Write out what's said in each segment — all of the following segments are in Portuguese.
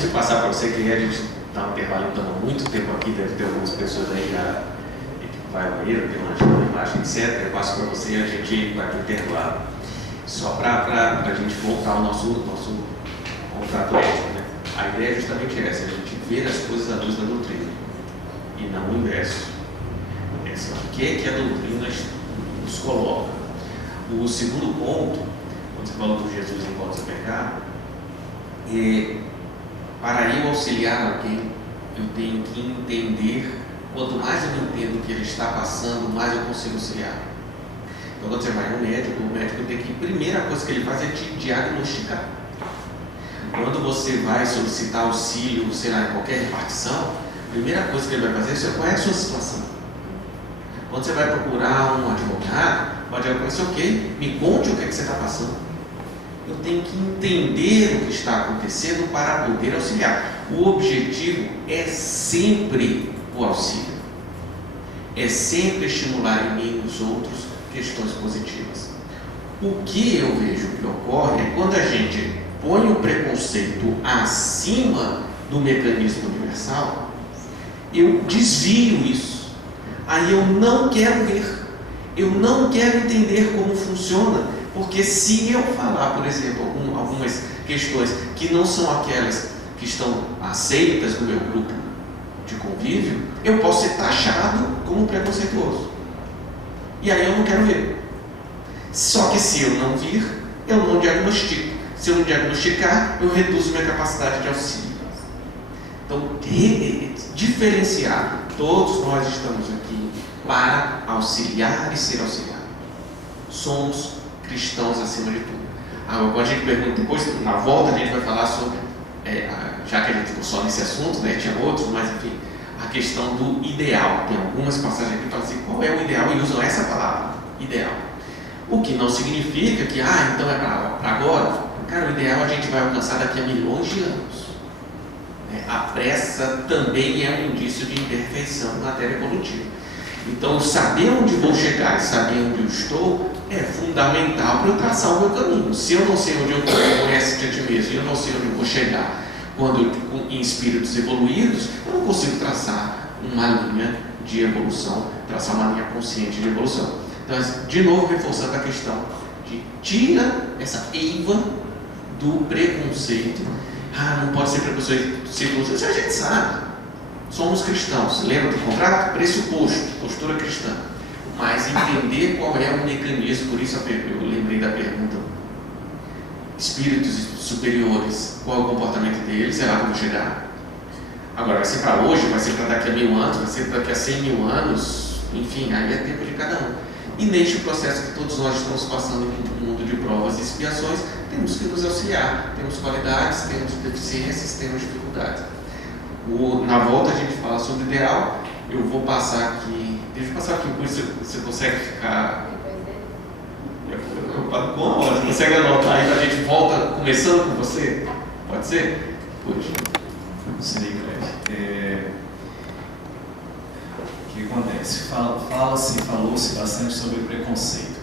antes de passar para você, queria a gente dar um intervalo, estamos muito tempo aqui, deve ter algumas pessoas aí já que vai ao banheiro, tem lanche na imagem, etc. Eu passo para você e a gente vai para o intervalo. Só para a gente voltar ao nosso contrato ético, né? A ideia é justamente essa, a gente ver as coisas à luz da doutrina e não o inverso. O que a doutrina nos coloca? O segundo ponto, quando você falou do Jesus em volta do pecado, para eu auxiliar alguém, eu tenho que entender. Quanto mais eu entendo o que ele está passando, mais eu consigo auxiliar. Então, quando você vai no médico, o médico tem que, a primeira coisa que ele faz é te diagnosticar. Quando você vai solicitar auxílio, sei lá, em qualquer repartição, a primeira coisa que ele vai fazer é qual é a sua situação. Quando você vai procurar um advogado, o advogado vai dizer, ok, me conte o que é que você está passando. Eu tenho que entender o que está acontecendo para poder auxiliar. O objetivo é sempre o auxílio. É sempre estimular em mim e nos outros questões positivas. O que eu vejo que ocorre é quando a gente põe o preconceito acima do mecanismo universal, eu desvio isso. Aí eu não quero ver, eu não quero entender como funciona, porque se eu falar, por exemplo, algumas questões que não são aquelas que estão aceitas no meu grupo de convívio, eu posso ser taxado como preconceituoso. E aí eu não quero ver. Só que se eu não vir, eu não diagnostico. Se eu não diagnosticar, eu reduzo minha capacidade de auxílio. Então, diferenciar. Todos nós estamos aqui para auxiliar e ser auxiliado. Somos cristãos acima de tudo. Agora, quando a gente pergunta, depois, na volta, a gente vai falar sobre, já que a gente ficou só nesse assunto, né, tinha outros, mas enfim, a questão do ideal. Tem algumas passagens aqui que falam assim, qual é o ideal? E usam essa palavra, ideal. O que não significa que, então é para agora. Cara, o ideal a gente vai alcançar daqui a milhões de anos. A pressa também é um indício de imperfeição na matéria evolutiva. Então, saber onde vou chegar e saber onde eu estou é fundamental para eu traçar o meu caminho. Se eu não sei onde eu estou, conhece a ti mesmo, e eu não sei onde eu vou chegar em espíritos evoluídos, eu não consigo traçar uma linha de evolução, traçar uma linha consciente de evolução. Então, de novo, reforçando a questão de tira essa eiva do preconceito. Não pode ser preconceito, isso a gente sabe. Somos cristãos. Lembra do contrato? Pressuposto, postura cristã. Mas entender qual é o mecanismo, por isso eu lembrei da pergunta. Espíritos superiores, qual é o comportamento deles? É lá que eu vou chegar. Agora, vai ser para hoje, vai ser para daqui a 1000 anos, vai ser daqui a 100 mil anos, enfim, aí é tempo de cada um. E neste processo que todos nós estamos passando em um mundo de provas e expiações, temos que nos auxiliar. Temos qualidades, temos deficiências, temos dificuldades. Na volta a gente fala sobre o ideal. Eu vou passar aqui. Deixa eu passar aqui, você consegue ficar. Preocupado com a hora. Você consegue anotar aí para a gente volta começando com você? Pode ser? Puxa. Sei, Greg. O que acontece? Falou-se bastante sobre preconceito.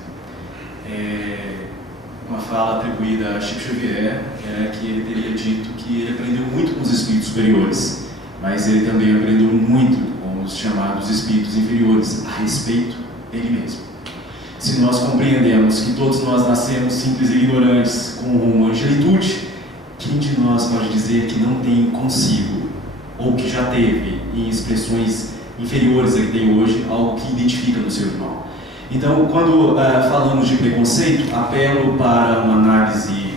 Uma fala atribuída a Chico Xavier é que ele teria dito que ele aprendeu muito com os espíritos superiores, mas ele também aprendeu muito com os chamados espíritos inferiores a respeito dele mesmo. Se nós compreendemos que todos nós nascemos simples e ignorantes com uma angelitude, quem de nós pode dizer que não tem consigo, ou que já teve em expressões inferiores a que tem hoje, algo que identifica no seu irmão? Então, quando falamos de preconceito, apelo para uma análise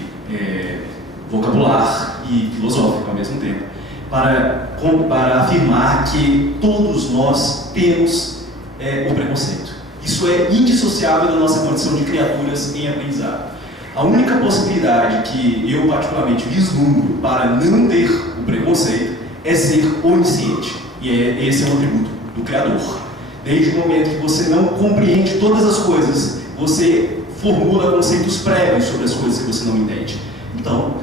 vocabular e filosófica ao mesmo tempo, para afirmar que todos nós temos o preconceito. Isso é indissociável da nossa condição de criaturas em aprendizado. A única possibilidade que eu particularmente vislumbro para não ter o preconceito é ser onisciente, e esse é um atributo do Criador. Desde o momento que você não compreende todas as coisas, você formula conceitos prévios sobre as coisas que você não entende. Então,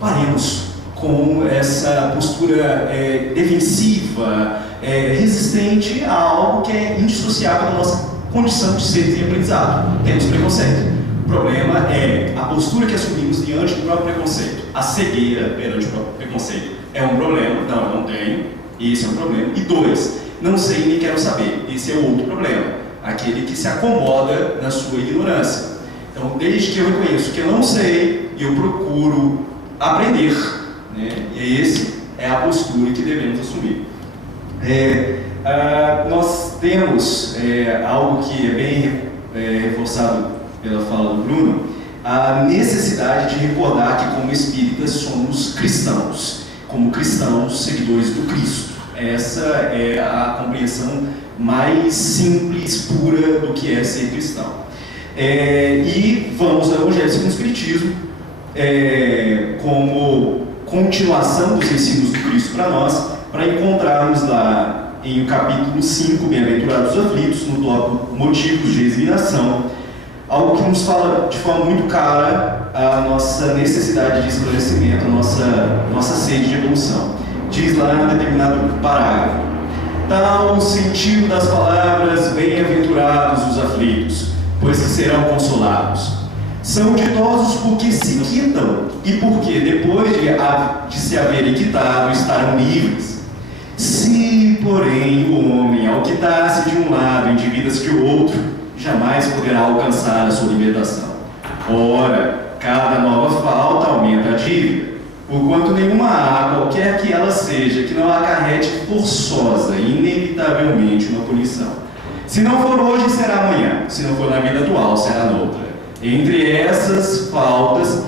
paremos com essa postura defensiva, resistente a algo que é indissociável da nossa condição de seres em aprendizado. Temos preconceito. O problema é a postura que assumimos diante do próprio preconceito. A cegueira perante o próprio preconceito é um problema. Não, eu não tenho. Esse é um problema. E 2, não sei e nem quero saber. Esse é outro problema. Aquele que se acomoda na sua ignorância. Então, desde que eu reconheço que eu não sei, eu procuro aprender, né? E esse é a postura que devemos assumir. Nós temos algo que é bem reforçado pela fala do Bruno, a necessidade de recordar que, como espíritas, somos cristãos, como cristãos seguidores do Cristo. Essa é a compreensão mais simples, pura do que é ser cristão. E vamos ao Evangelho segundo o Espiritismo como continuação dos ensinos do Cristo para nós, para encontrarmos lá em o capítulo 5, Bem-aventurados os aflitos, no tópico Motivos de Resignação, algo que nos fala de forma muito clara a nossa necessidade de esclarecimento, a nossa sede de evolução. Diz lá em determinado parágrafo: tal o sentido das palavras bem-aventurados os aflitos, pois que serão consolados. São ditosos porque se quitam e porque, depois de se haverem quitado, estarão livres. Se, porém, o homem, ao quitar-se de um lado, endivida-se de outro, jamais poderá alcançar a sua libertação. Ora, cada nova falta aumenta a dívida, porquanto nenhuma água, qualquer que ela seja, que não acarrete forçosa e inevitavelmente uma punição. Se não for hoje, será amanhã. Se não for na vida atual, será noutra. Entre essas faltas,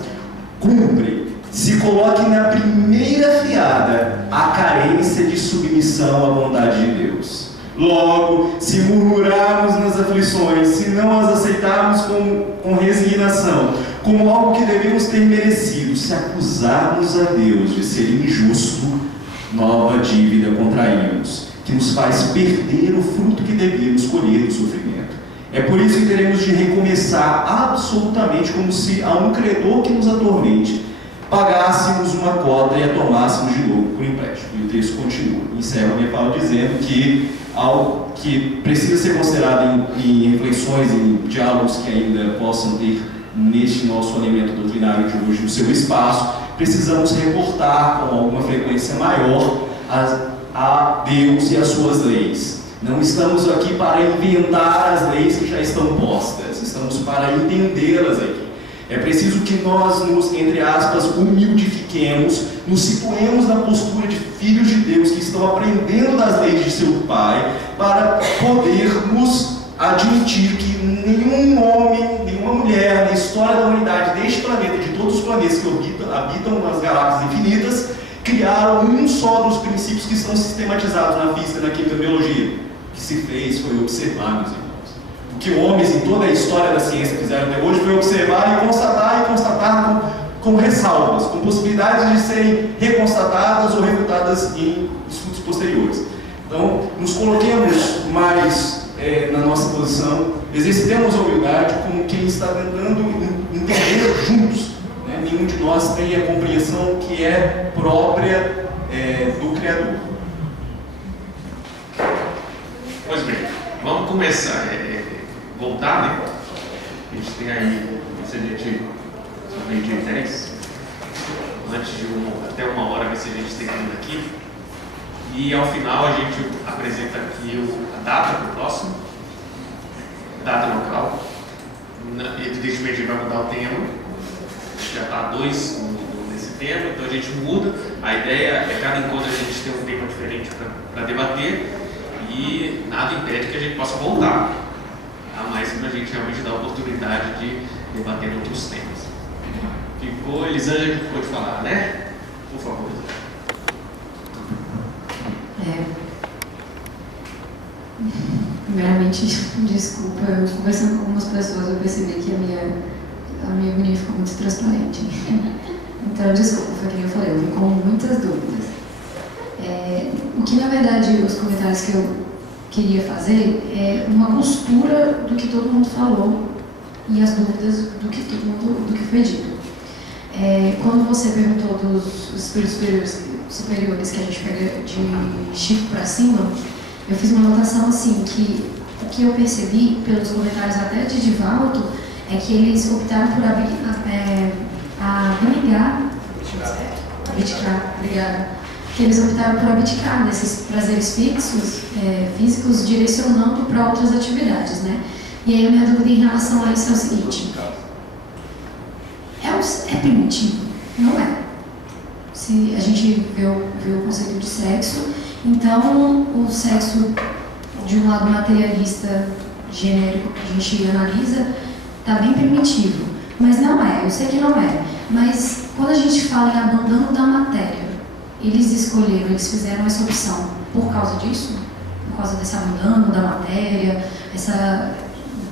cumpre, se coloque na primeira fiada a carência de submissão à vontade de Deus. Logo, se murmurarmos nas aflições, se não as aceitarmos com resignação, como algo que devemos ter merecido, se acusarmos a Deus de ser injusto, nova dívida contraímos, que nos faz perder o fruto que devíamos colher do sofrimento. É por isso que teremos de recomeçar absolutamente como se a um credor que nos atormente pagássemos uma cota e a tomássemos de novo por empréstimo. E o texto continua. Encerra a minha fala dizendo que algo que precisa ser considerado em reflexões, em diálogos que ainda possam ter neste nosso alimento doutrinário de hoje no seu espaço, precisamos reportar com alguma frequência maior a Deus e as suas leis. Não estamos aqui para inventar as leis que já estão postas, estamos para entendê-las aqui. É preciso que nós nos, entre aspas, humildifiquemos, nos situemos na postura de filhos de Deus que estão aprendendo das leis de seu Pai, para podermos admitir que nenhum homem, nenhuma mulher na história da humanidade, deste planeta, de todos os planetas que habitam nas galáxias infinitas, criaram um só dos princípios que estão sistematizados na física, na química e na biologia. O que se fez foi observar, meus irmãos. O que homens em toda a história da ciência fizeram até hoje foi observar e constatar com ressalvas, com possibilidades de serem reconstatadas ou refutadas em estudos posteriores. Então, nos coloquemos mais na nossa posição, exercitemos a humildade como quem está tentando entender juntos. Né? Nenhum de nós tem a compreensão que é própria do Criador. Pois bem, vamos começar, voltar, né? A gente tem aí, se a gente meio-dia 10, antes de até uma hora, ver se a gente termina aqui. E ao final a gente apresenta aqui a data para o próximo, data local. Evidentemente a gente vai mudar o tema, já está 2 nesse tema, então a gente muda. A ideia é cada encontro a gente ter um tema diferente para debater. E nada impede que a gente possa voltar, mas para a gente realmente dar a oportunidade de debater outros temas. Ficou, Elisângela, que pode falar, né? Por favor. Primeiramente, desculpa, eu conversando com algumas pessoas, eu percebi que a minha agonia ficou muito transparente. Então, desculpa, foi que eu falei, eu vim com muitas dúvidas. O que, na verdade, os comentários que eu queria fazer é uma costura do que todo mundo falou e as dúvidas do que foi dito. Quando você perguntou dos espíritos superiores que a gente pega de Chico para cima, eu fiz uma anotação assim, que o que eu percebi pelos comentários até de Divaldo é que eles optaram por abnegar, obrigada, que eles optaram por abdicar desses prazeres físicos, direcionando para outras atividades, né? E aí a minha dúvida em relação a isso é o seguinte: é primitivo? Não é. Se a gente vê o conceito de sexo, então o sexo, de um lado materialista, genérico, que a gente analisa, está bem primitivo. Mas não é, eu sei que não é. Mas quando a gente fala em abandono da matéria, eles fizeram essa opção por causa disso? Por causa desse abandono da matéria,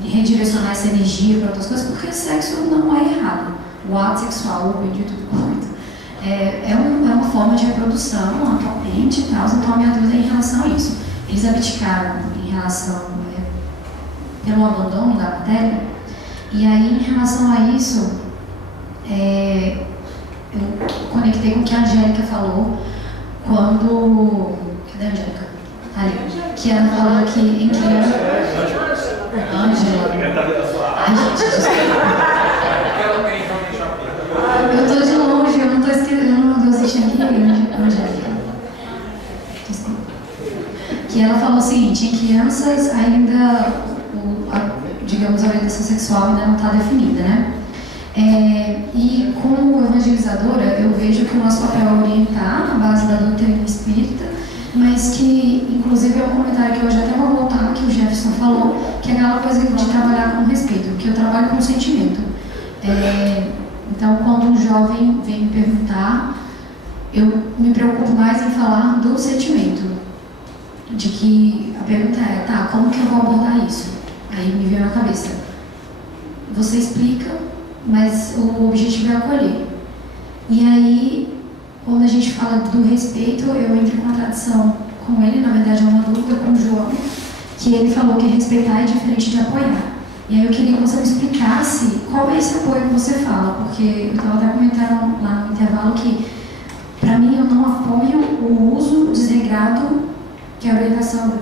redirecionar essa energia para outras coisas? Porque sexo não é errado. O ato sexual, o bendito do coito, é uma forma de reprodução atualmente e tal. Então a minha dúvida é em relação a isso. Eles abdicaram em relação pelo abandono da matéria. E aí, em relação a isso, eu conectei com o que a Angélica falou quando... Cadê a Angélica? Ali. Que ela falou que em criança... Ângela. Ai, gente, desculpa. Eu tô de longe, eu não tô assistindo aqui, Angélica. Desculpa. Que ela falou o seguinte: em crianças ainda, digamos, a orientação sexual ainda não está definida, né? E como evangelizadora, eu vejo que o nosso papel é orientar na base da doutrina espírita, mas que, inclusive, é um comentário que hoje até vou voltar, que o Jefferson falou, que é aquela coisa de trabalhar com respeito, que eu trabalho com sentimento. Então, quando um jovem vem me perguntar, eu me preocupo mais em falar do sentimento, de que a pergunta é: tá, como que eu vou abordar isso? Aí me veio na cabeça: você explica, mas o objetivo é acolher. E aí, quando a gente fala do respeito, eu entro em contradição com ele, na verdade é uma dúvida com o João, que ele falou que respeitar é diferente de apoiar. E aí eu queria que você me explicasse qual é esse apoio que você fala, porque eu estava até comentando lá no intervalo que, para mim, eu não apoio o uso desregrado que é a orientação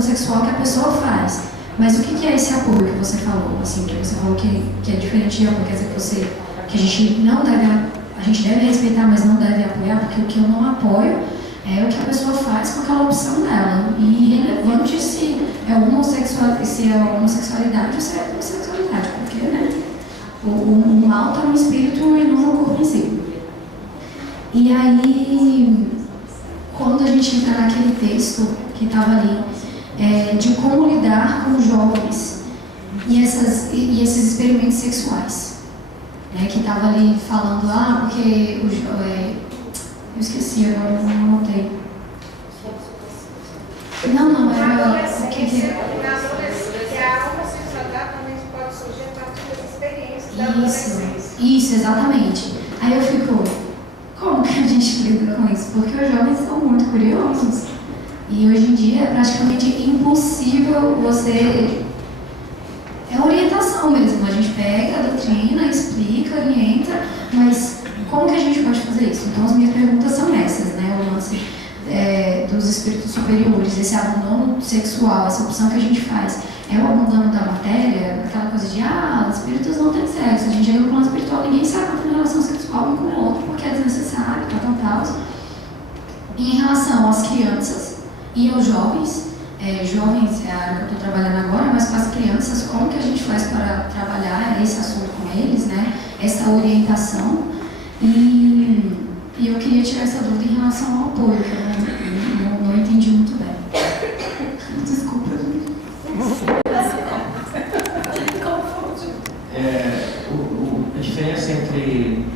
sexual que a pessoa faz. Mas o que é esse apoio que você falou? Assim, que você falou que é diferente de apoio, quer dizer que a gente deve respeitar, mas não deve apoiar, porque o que eu não apoio é o que a pessoa faz com aquela opção dela. E irrelevante se é homossexualidade ou se é homossexualidade, porque, né, o mal está no espírito e não no corpo em si. E aí, quando a gente entra naquele texto que estava ali, de como lidar com os jovens e esses experimentos sexuais, que estava ali falando, porque eu esqueci, eu não anotei. Não, era na adolescência, que a homossexualidade também pode surgir a partir das experiências da adolescência. Isso, exatamente. Aí eu fico, como que a gente lida com isso? Porque os jovens são muito curiosos. E hoje em dia é praticamente impossível você... É orientação mesmo, a gente pega a doutrina, explica, orienta, mas como que a gente pode fazer isso? Então as minhas perguntas são essas, né? O lance dos espíritos superiores, esse abandono sexual, essa opção que a gente faz, é o abandono da matéria, aquela coisa de, os espíritos não têm sexo, a gente chega no plano espiritual, ninguém sabe ter relação sexual um com o outro, porque é desnecessário, tal. E em relação às crianças e aos jovens, jovens é a área que eu estou trabalhando agora, mas com as crianças, como que a gente faz para trabalhar esse assunto com eles, né? Essa orientação. E eu queria tirar essa dúvida em relação ao apoio, que eu não entendi muito bem. Desculpa. A diferença entre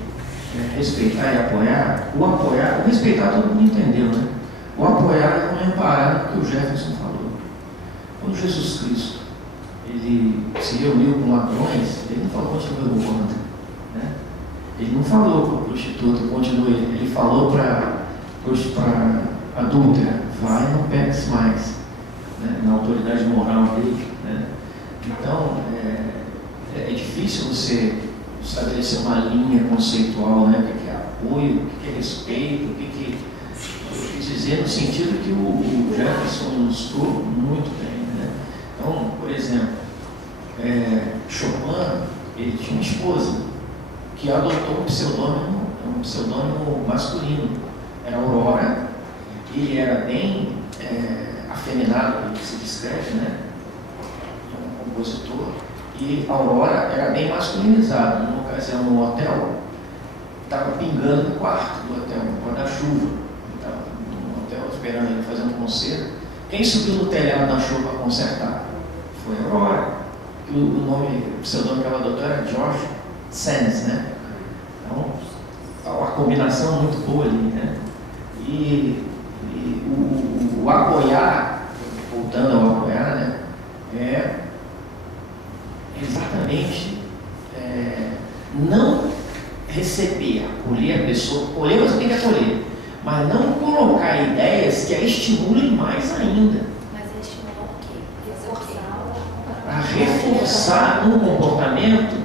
respeitar e apoiar, o respeitar todo mundo entendeu, né? O apoiar é uma parada que o Jefferson falou. Quando Jesus Cristo ele se reuniu com ladrões, ele não falou continua roubando, né? Ele não falou para a prostituta, continua, ele falou para a adúltera, vai e não peques mais, né? Na autoridade moral dele, né? Então, é difícil você estabelecer uma linha conceitual, né? O que é apoio, o que é respeito, o que eu quis dizer no sentido que o Jefferson ilustrou muito bem, né? Então, por exemplo, Chopin, ele tinha uma esposa que adotou um pseudônimo masculino, era Aurora, ele era bem afeminado, ele se descreve, né? Um compositor, e Aurora era bem masculinizado. Numa ocasião, no hotel, estava pingando no quarto do hotel, no guarda-chuva. Estava no hotel esperando ele fazer um concerto. Quem subiu no telhado da chuva para consertar? Foi Aurora. O nome, o pseudônimo que ela adotou era George Sands, né? Então, uma combinação muito boa ali, né? E o apoiar, voltando ao apoiar, né? É exatamente não receber, acolher a pessoa. Acolher você tem que acolher, mas não colocar ideias que a estimulem mais ainda. Mas é estimular o quê? A reforçar um comportamento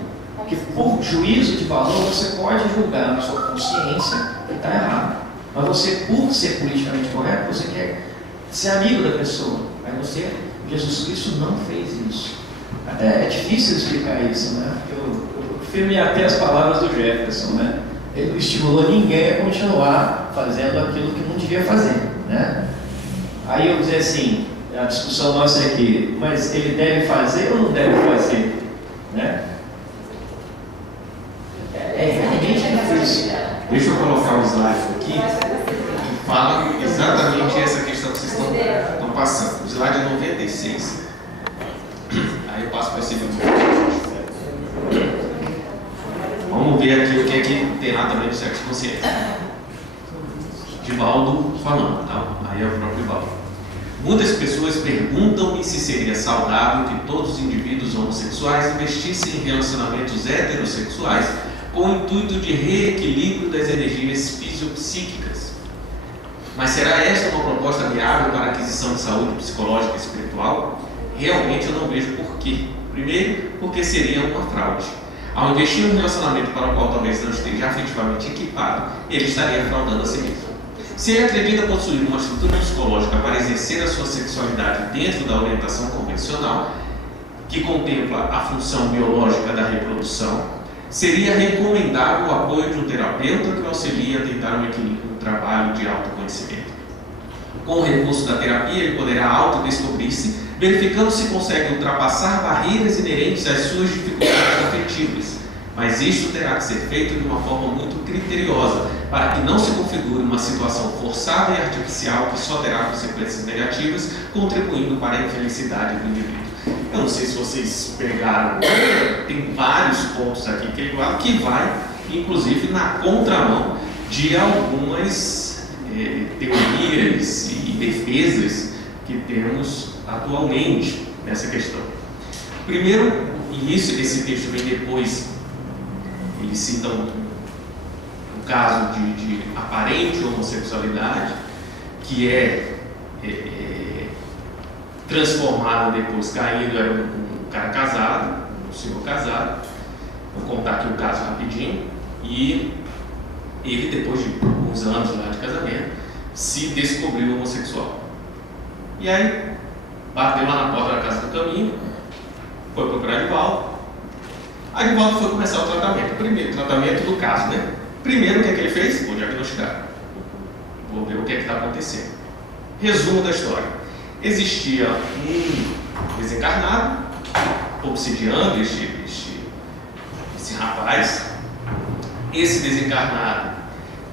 que, por juízo de valor, você pode julgar na sua consciência que está errado. Mas você, por ser politicamente correto, você quer ser amigo da pessoa. Mas você, Jesus Cristo não fez isso. É difícil explicar isso, né? Eu firmei até as palavras do Jefferson, né? Ele não estimulou ninguém a continuar fazendo aquilo que não devia fazer, né? Aí eu dizer assim, a discussão nossa é aqui, mas ele deve fazer ou não deve fazer, né? Realmente difícil. Deixa eu colocar o slide aqui que fala exatamente essa questão que vocês estão passando. O slide é 96. Aí eu passo para esse vídeo. Vamos ver aqui o que é que tem lá também no sexo consciente. Divaldo falando, tá? Aí é o próprio Divaldo. Muitas pessoas perguntam-me se seria saudável que todos os indivíduos homossexuais investissem em relacionamentos heterossexuais com o intuito de reequilíbrio das energias fisiopsíquicas. Mas será esta uma proposta viável para a aquisição de saúde psicológica e espiritual? Realmente eu não vejo porquê. Primeiro, porque seria uma fraude. Ao investir em um relacionamento para o qual talvez não esteja afetivamente equipado, ele estaria fraudando a si mesmo. Se ele acredita possuir uma estrutura psicológica para exercer a sua sexualidade dentro da orientação convencional, que contempla a função biológica da reprodução, seria recomendável o apoio de um terapeuta que auxilie a tentar um equilíbrio no trabalho de autoconhecimento. Com o recurso da terapia, ele poderá autodescobrir-se, verificando se consegue ultrapassar barreiras inerentes às suas dificuldades afetivas. Mas isto terá que ser feito de uma forma muito criteriosa, para que não se configure uma situação forçada e artificial que só terá consequências negativas, contribuindo para a infelicidade do indivíduo. Eu não sei se vocês pegaram, tem vários pontos aqui que ele fala que vai, inclusive, na contramão de algumas teorias e defesas que temos atualmente nessa questão. Primeiro, início desse texto vem depois, eles citam um caso de aparente homossexualidade que é transformado depois, caindo, era um cara casado, um senhor casado. Vou contar aqui o caso rapidinho. E ele, depois de alguns anos lá de casamento, se descobriu homossexual. E aí, bateu lá na porta da casa do caminho, foi procurar Divaldo. Aí Divaldo foi começar o tratamento. Primeiro, tratamento do caso, né? Primeiro, o que é que ele fez? Vou diagnosticar. Vou ver o que é que está acontecendo. Resumo da história. Existia um desencarnado obsidiando esse rapaz. Esse desencarnado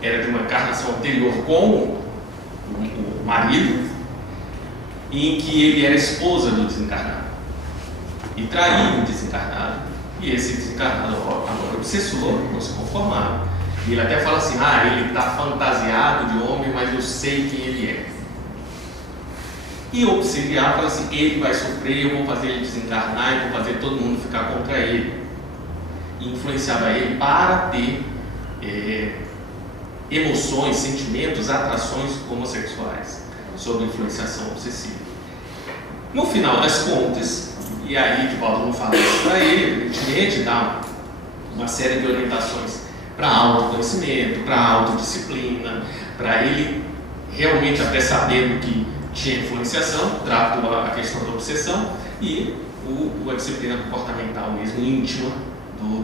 era de uma encarnação anterior com o marido, em que ele era esposa do desencarnado e traiu o desencarnado, e esse desencarnado agora obsessor, não se conformava. E ele até fala assim, ele está fantasiado de homem, mas eu sei quem ele é. E o obsidiar fala assim, ele vai sofrer, eu vou fazer ele desencarnar e vou fazer todo mundo ficar contra ele. E influenciava ele para ter emoções, sentimentos, atrações homossexuais, sob influenciação obsessiva. No final das contas, e aí Divaldo não fala isso para ele, evidentemente, dá uma série de orientações para autoconhecimento, para autodisciplina, para ele realmente até sabendo que tinha influenciação, tratou a questão da obsessão e a disciplina comportamental mesmo íntima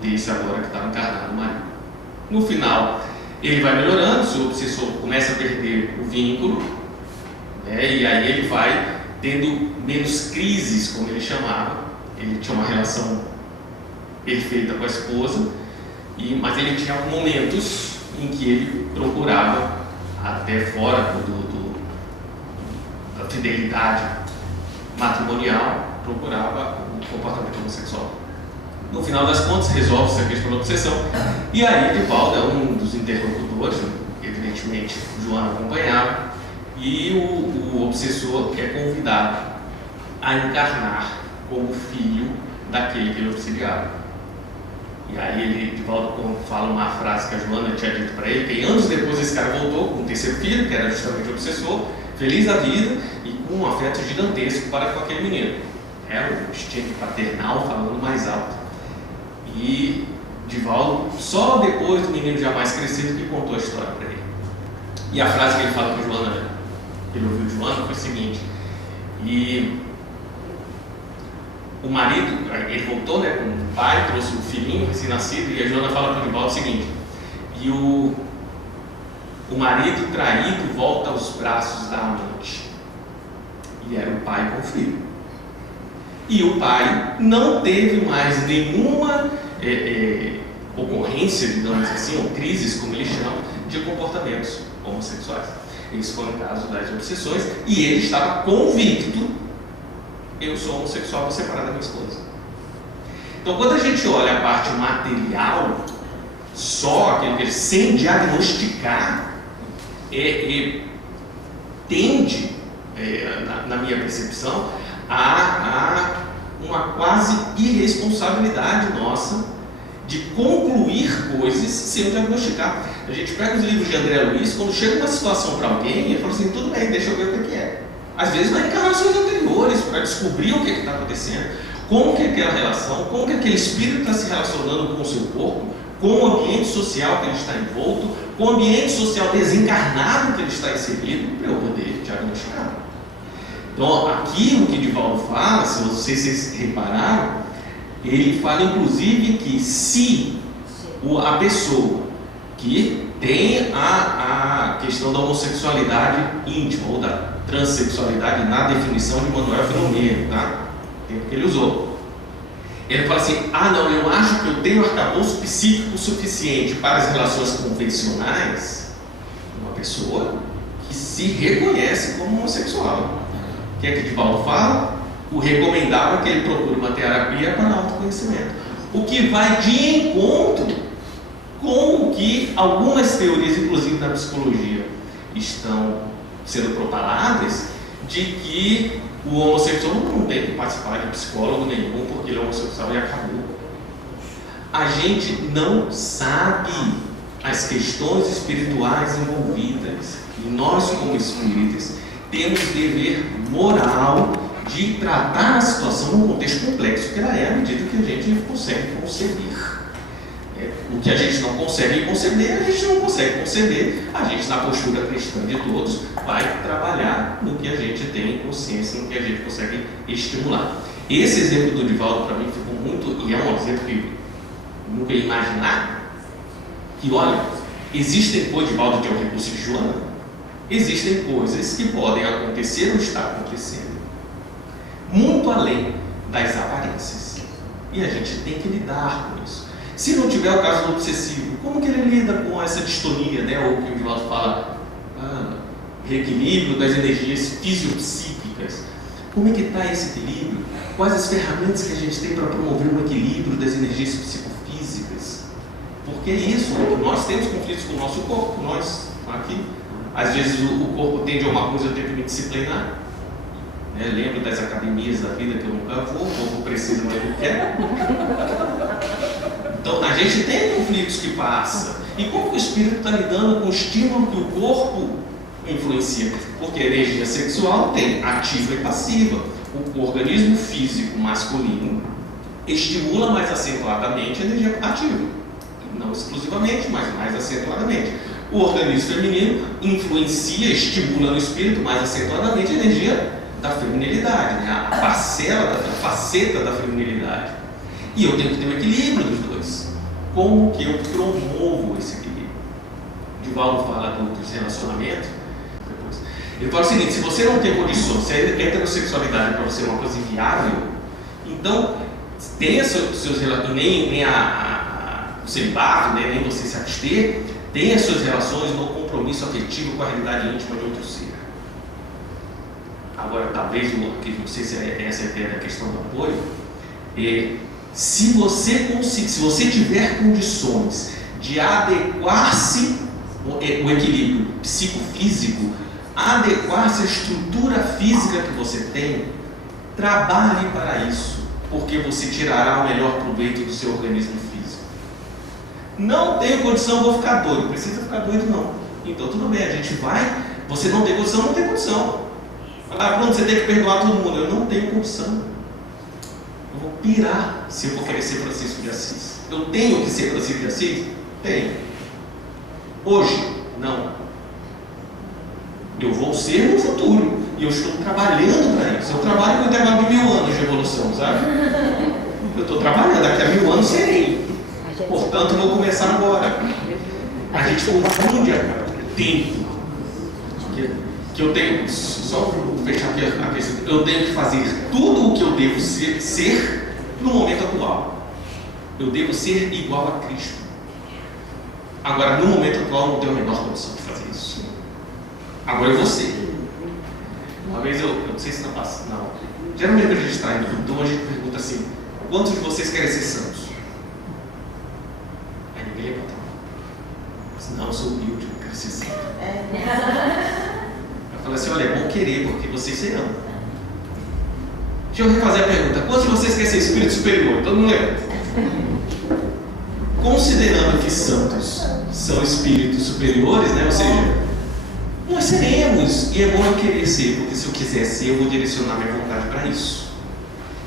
desse agora que estava encarnado no marido. No final, ele vai melhorando, se o obsessor começa a perder o vínculo, né, e aí ele vai tendo menos crises, como ele chamava. Ele tinha uma relação perfeita com a esposa, mas ele tinha momentos em que ele procurava, até fora da fidelidade matrimonial, procurava um comportamento homossexual. No final das contas, resolve-se a questão da obsessão. E aí, Divaldo é um dos interlocutores, evidentemente, Joana acompanhava, e o obsessor é convidado a encarnar como filho daquele que ele auxiliava. E aí, Divaldo fala uma frase que a Joana tinha dito para ele, que anos depois esse cara voltou com o terceiro filho, que era justamente o obsessor, feliz da vida e com um afeto gigantesco para com aquele menino. Era um instinto paternal falando mais alto. E Divaldo, só depois do menino já mais crescido, que contou a história para ele. E a frase que ele fala com Joana, que ele ouviu de Joana, foi o seguinte: e o marido, ele voltou, né, com o pai, trouxe o filhinho recém-nascido, e a Joana fala para o Divaldo o seguinte: e o marido traído volta aos braços da amante. E era o pai com o filho. E o pai não teve mais nenhuma ocorrência, digamos assim, ou crises, como eles chamam, de comportamentos homossexuais. Esse foi o caso das obsessões, e ele estava convicto: eu sou homossexual, vou separar da minha esposa. Então, quando a gente olha a parte material, só aquele sem diagnosticar, tende, na minha percepção, a uma quase irresponsabilidade nossa de concluir coisas sem diagnosticar. A gente pega os livros de André Luiz, quando chega uma situação para alguém, ele fala assim: tudo bem, deixa eu ver o que é. Às vezes vai em encarnações anteriores para descobrir o que está acontecendo, como que é aquela relação, como que aquele espírito está se relacionando com o seu corpo, com o ambiente social que ele está envolto, com o ambiente social desencarnado que ele está inserido, para eu poder diagnosticar. Então, aquilo que Divaldo fala, se vocês repararam, ele fala inclusive que se a pessoa que tem a questão da homossexualidade íntima ou da transexualidade na definição de Manuel Filomeno, tá? Tempo que ele usou. Ele fala assim: não, eu acho que eu tenho arcabouço psíquico suficiente para as relações convencionais. Uma pessoa que se reconhece como homossexual. O que é que Divaldo fala? O recomendável é que ele procure uma terapia para autoconhecimento. O que vai de encontro com o que algumas teorias, inclusive da psicologia, estão sendo propaladas, de que o homossexual não tem que participar de psicólogo nenhum porque ele é homossexual e acabou. A gente não sabe as questões espirituais envolvidas, e nós, como espíritas, temos dever moral de tratar a situação num contexto complexo que ela é, à medida que a gente consegue conceber. O que a gente não consegue conceber, a gente não consegue conceber. A gente, na postura cristã de todos, vai trabalhar no que a gente tem consciência, no que a gente consegue estimular. Esse exemplo do Divaldo, para mim, ficou muito, e é um exemplo que nunca ia imaginar, que, olha, existem coisas, Divaldo, que é o recurso de Joana, existem coisas que podem acontecer ou estar acontecendo, muito além das aparências. E a gente tem que lidar com isso. Se não tiver o caso do obsessivo, como que ele lida com essa distonia, né? Ou que o Divaldo fala, reequilíbrio das energias fisiopsíquicas. Como é que está esse equilíbrio? Quais as ferramentas que a gente tem para promover um equilíbrio das energias psicofísicas? Porque é isso, nós temos conflitos com o nosso corpo, nós aqui. Às vezes o corpo tende a uma coisa, eu tenho que me disciplinar. Lembro das academias da vida que eu nunca vou, o corpo precisa, mas não quer. Então a gente tem conflitos que passam. E como que o espírito está lidando com o estímulo que o corpo influencia? Porque a energia sexual tem ativa e passiva. O organismo físico masculino estimula mais acentuadamente a energia ativa. Não exclusivamente, mas mais acentuadamente. O organismo feminino influencia, estimula no espírito mais acentuadamente a energia da feminilidade, né? A parcela, a faceta da feminilidade. E eu tenho que ter um equilíbrio dos dois. Como que eu promovo esse equilíbrio? Divaldo fala dos relacionamentos, depois. Ele fala o seguinte: se você não tem condições, se a heterossexualidade para você é uma coisa inviável, então tenha seus relacionamentos, nem o celibato, nem você se abster, tenha suas relações no compromisso afetivo com a realidade íntima de outro ser. Agora, talvez, não sei se é essa a ideia da questão do apoio, se você tiver condições de adequar-se, o equilíbrio psicofísico, adequar-se à estrutura física que você tem, trabalhe para isso, porque você tirará o melhor proveito do seu organismo físico. Não tenho condição, vou ficar doido. Não precisa ficar doido, não. Então, tudo bem, a gente vai. Você não tem condição, não tem condição. Ah, pronto, você tem que perdoar todo mundo. Eu não tenho condição. Eu vou pirar se eu for querer ser Francisco de Assis. Eu tenho que ser Francisco de Assis? Tenho. Hoje, não. Eu vou ser no futuro. E eu estou trabalhando para isso. Eu trabalho com o intervalo de 1000 anos de evolução, sabe? Eu estou trabalhando, daqui a 1000 anos serei. Portanto, vou começar agora. A gente confunde o tempo. Que eu tenho, só vou fechar aqui a questão, eu tenho que fazer tudo o que eu devo ser no momento atual. Eu devo ser igual a Cristo. Agora, no momento atual, eu não tenho a menor condição de fazer isso. Agora eu vou ser. Uma vez eu não sei se não passa, não. Geralmente quando a gente está indo para o dom, a gente pergunta assim: quantos de vocês querem ser santos? Aí ninguém levanta. Não, eu sou humilde, eu quero ser santo. Eu falo assim: olha, é bom querer, porque vocês serão. Deixa eu refazer a pergunta: quantos de vocês querem ser espírito superior? Todo mundo levanta. Considerando que santos são espíritos superiores, né? Ou seja, nós seremos, e é bom eu querer ser, porque se eu quiser ser, eu vou direcionar minha vontade para isso.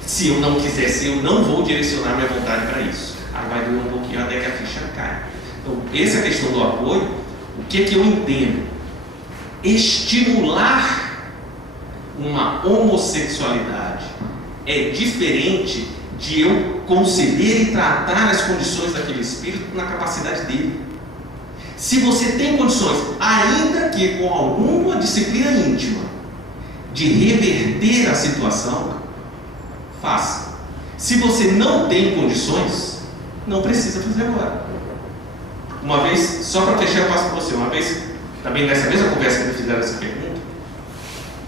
Se eu não quiser ser, eu não vou direcionar minha vontade para isso. Aí vai doer um pouquinho até que a ficha cai. Então, essa questão do apoio, o que eu entendo? Estimular uma homossexualidade é diferente de eu conceder e tratar as condições daquele espírito na capacidade dele. Se você tem condições, ainda que com alguma disciplina íntima, de reverter a situação, faça. Se você não tem condições, não precisa fazer agora. Uma vez, só para fechar, eu passo para você. Uma vez, também nessa mesma conversa que me fizeram essa pergunta,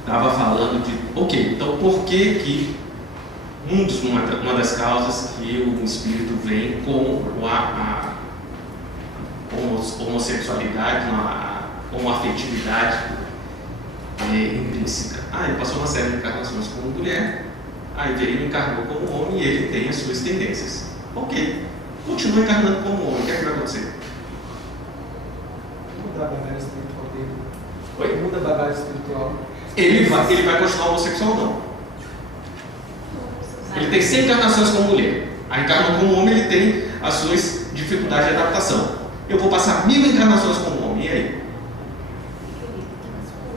estava falando de, ok, então por que uma das causas que o espírito vem com a homossexualidade, uma homoafetividade intrínseca? Ele passou uma série de encarnações como mulher, aí ele encarnou como homem e ele tem as suas tendências. Ok, continua encarnando como homem, o que é que vai acontecer? Muda a bagagem espiritual dele. Oi? Muda a bagagem espiritual. Ele vai continuar homossexual ou não? Ele tem 100 encarnações como mulher. Aí encarnou como homem, ele tem as suas dificuldades de adaptação. Eu vou passar 1000 encarnações como homem, e aí?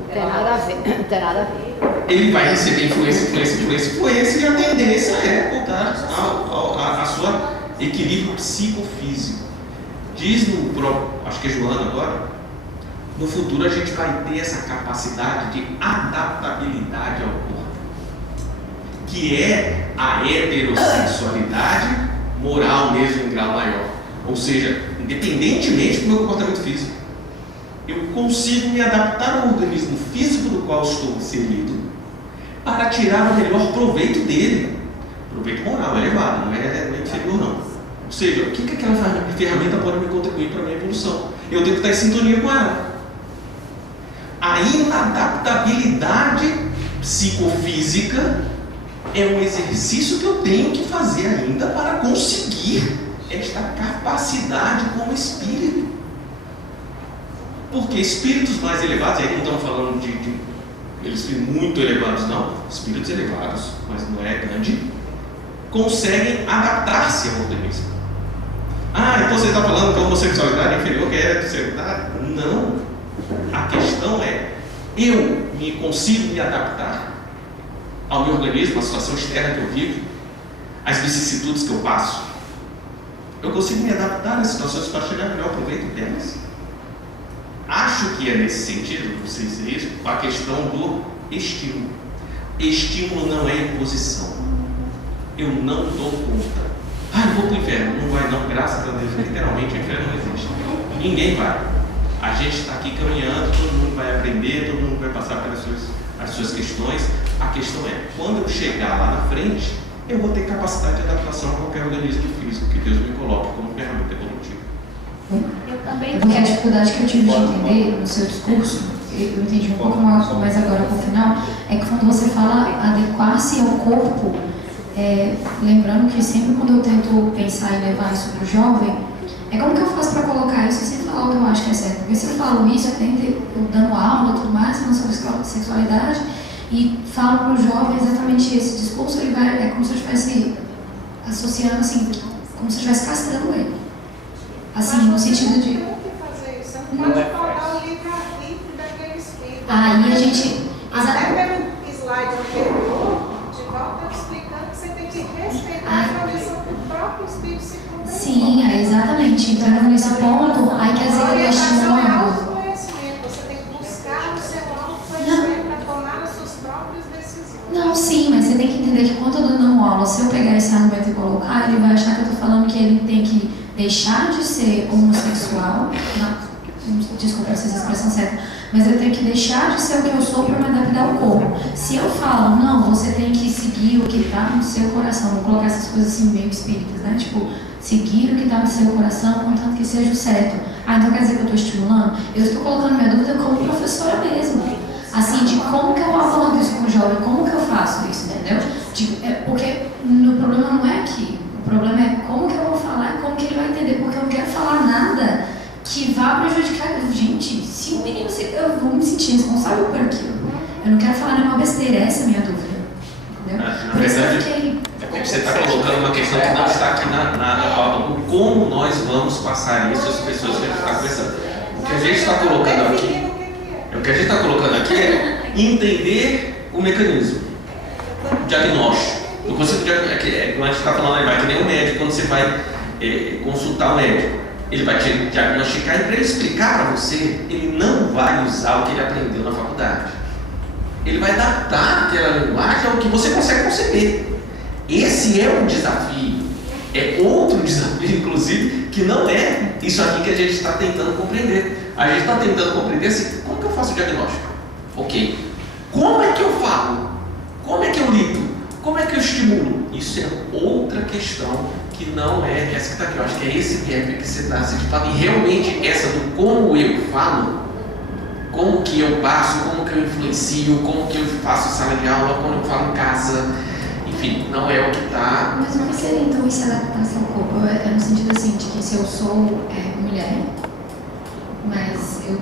Não tem nada a ver. Não tem nada a ver. Ele vai receber influência, e a tendência é voltar a sua equilíbrio psicofísico. Diz no próprio, acho que é Joana agora, no futuro a gente vai ter essa capacidade de adaptabilidade ao corpo, que é a heterossexualidade moral mesmo em grau maior. Ou seja, independentemente do meu comportamento físico, eu consigo me adaptar ao organismo físico do qual estou inserido para tirar o melhor proveito dele. Proveito moral elevado, não é inferior não. Ou seja, o que aquela ferramenta pode me contribuir para a minha evolução? Eu tenho que estar em sintonia com ela. A inadaptabilidade psicofísica é um exercício que eu tenho que fazer ainda para conseguir esta capacidade como espírito. Porque espíritos mais elevados, aí não estamos falando de eles muito elevados, não, espíritos elevados, mas não é grande, conseguem adaptar-se ao organismo. Então você está falando que a homossexualidade é inferior que a heterossexualidade? Não. A questão é, eu consigo me adaptar ao meu organismo, à situação externa que eu vivo, às vicissitudes que eu passo? Eu consigo me adaptar às situações para chegar ao melhor proveito delas? acho que é nesse sentido, não sei se é isso, a questão do estímulo. Estímulo não é imposição. Eu não dou conta. Eu vou para o inferno. Não vai não, graças a Deus. Literalmente o inferno não existe. Ninguém vai. A gente está aqui caminhando, todo mundo vai aprender, todo mundo vai passar pelas as suas questões. A questão é, quando eu chegar lá na frente, eu vou ter capacidade de adaptação a qualquer organismo físico que Deus me coloque como ferramenta evolutiva. Eu também Porque a dificuldade que eu tive de entender no seu discurso, eu entendi um pouco mais agora no final, é que quando você fala adequar-se ao corpo, lembrando que sempre quando eu tento pensar em levar isso para o jovem, é como que eu faço para colocar isso sem falar o que eu acho que é certo. Porque se eu falo isso, eu dando aula e tudo mais, falando sobre sexualidade, e falo para o jovem exatamente esse discurso, ele vai, é como se eu estivesse associando, assim, como se eu estivesse castrando ele. Assim, no sentido de... Você não tem que fazer isso, você não pode faltar o livre-arbítrio daquele espírito. Aí a gente... Até pelo slide anterior, de volta explicando que você tem que respeitar a condição que o próprio espírito se comporta. Sim, exatamente. Entrando nesse ponto, aí quer dizer que ele é estimulando. Você tem que buscar o seu autoconhecimento para tomar as suas próprias decisões. Não, sim, mas você tem que entender que quando eu dou uma aula, se eu pegar esse argumento e colocar, ele vai achar que eu estou falando que ele tem que deixar de ser homossexual. Não, desculpa se essa expressão certa, mas eu tenho que deixar de ser o que eu sou para me adaptar ao corpo. Se eu falo, não, você tem que seguir o que está no seu coração, vou colocar essas coisas assim meio espíritas, né? Tipo, seguir o que está no seu coração, contanto que seja o certo. Então quer dizer que eu estou estimulando? Eu estou colocando minha dúvida como professora mesmo. Assim, de como que eu vou falando isso com o jovem, como que eu faço isso, entendeu? Porque o problema não é aqui. O problema é como que eu vou falar e como que ele vai entender. Porque eu não quero falar nada que vá prejudicar. Gente, se o menino... Eu vou me sentir responsável por aquilo. Eu não quero falar nenhuma besteira, essa é a minha dúvida. Entendeu? Na verdade, é porque você está colocando uma questão que não está aqui na pauta. Como nós vamos passar isso às pessoas que a gente está conversando. O que a gente está colocando aqui... O que a gente está colocando aqui é entender o mecanismo, o diagnóstico. O conceito de diagnóstico, a gente está falando aí, que nem um médico, quando você vai consultar o médico, ele vai te diagnosticar e para ele explicar para você, ele não vai usar o que ele aprendeu na faculdade. Ele vai adaptar aquela linguagem ao que você consegue conceber. Esse é um desafio. É outro desafio, inclusive, que não é isso aqui que a gente está tentando compreender. A gente está tentando compreender assim, como que eu faço o diagnóstico? Ok. Como é que eu falo? Como é que eu lido? Como é que eu estimulo? Isso é outra questão que não é essa que está aqui. Eu acho que é esse gap que você está se falando. E realmente essa do como eu falo, como que eu passo, como que eu influencio, como que eu faço sala de aula, como eu falo em casa, enfim, não é o que está... Mas o que seria então isso adaptação ao corpo? É no sentido assim, de que se eu sou mulher, mas eu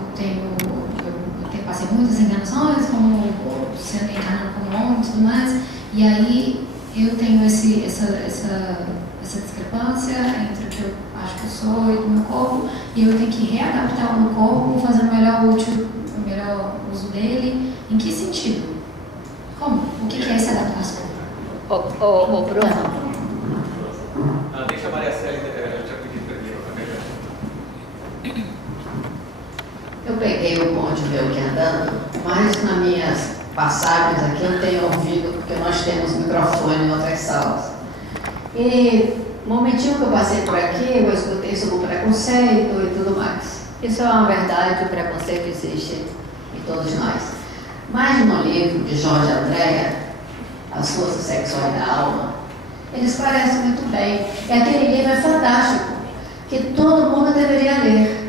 passei muitas encarnações, como sendo encarnada como homem e tudo mais, e aí eu tenho essa discrepância entre o que eu acho que eu sou e do meu corpo, e eu tenho que readaptar o meu corpo, fazer o melhor uso dele. Em que sentido? Como? O que é essa adaptação? Ô, Bruno. Deixa a Maria Célia, eu tinha pedido primeiro também. Eu peguei o bonde meu que andando, mas nas minhas passagens aqui eu tenho ouvido, porque nós temos microfone em outras salas. E no momentinho que eu passei por aqui, eu escutei sobre o preconceito e tudo mais. Isso é uma verdade, o preconceito existe em todos nós. Mas no livro de Jorge Andréa, As Forças Sexuais da Alma, ele esclarece muito bem. E aquele livro é fantástico, que todo mundo deveria ler.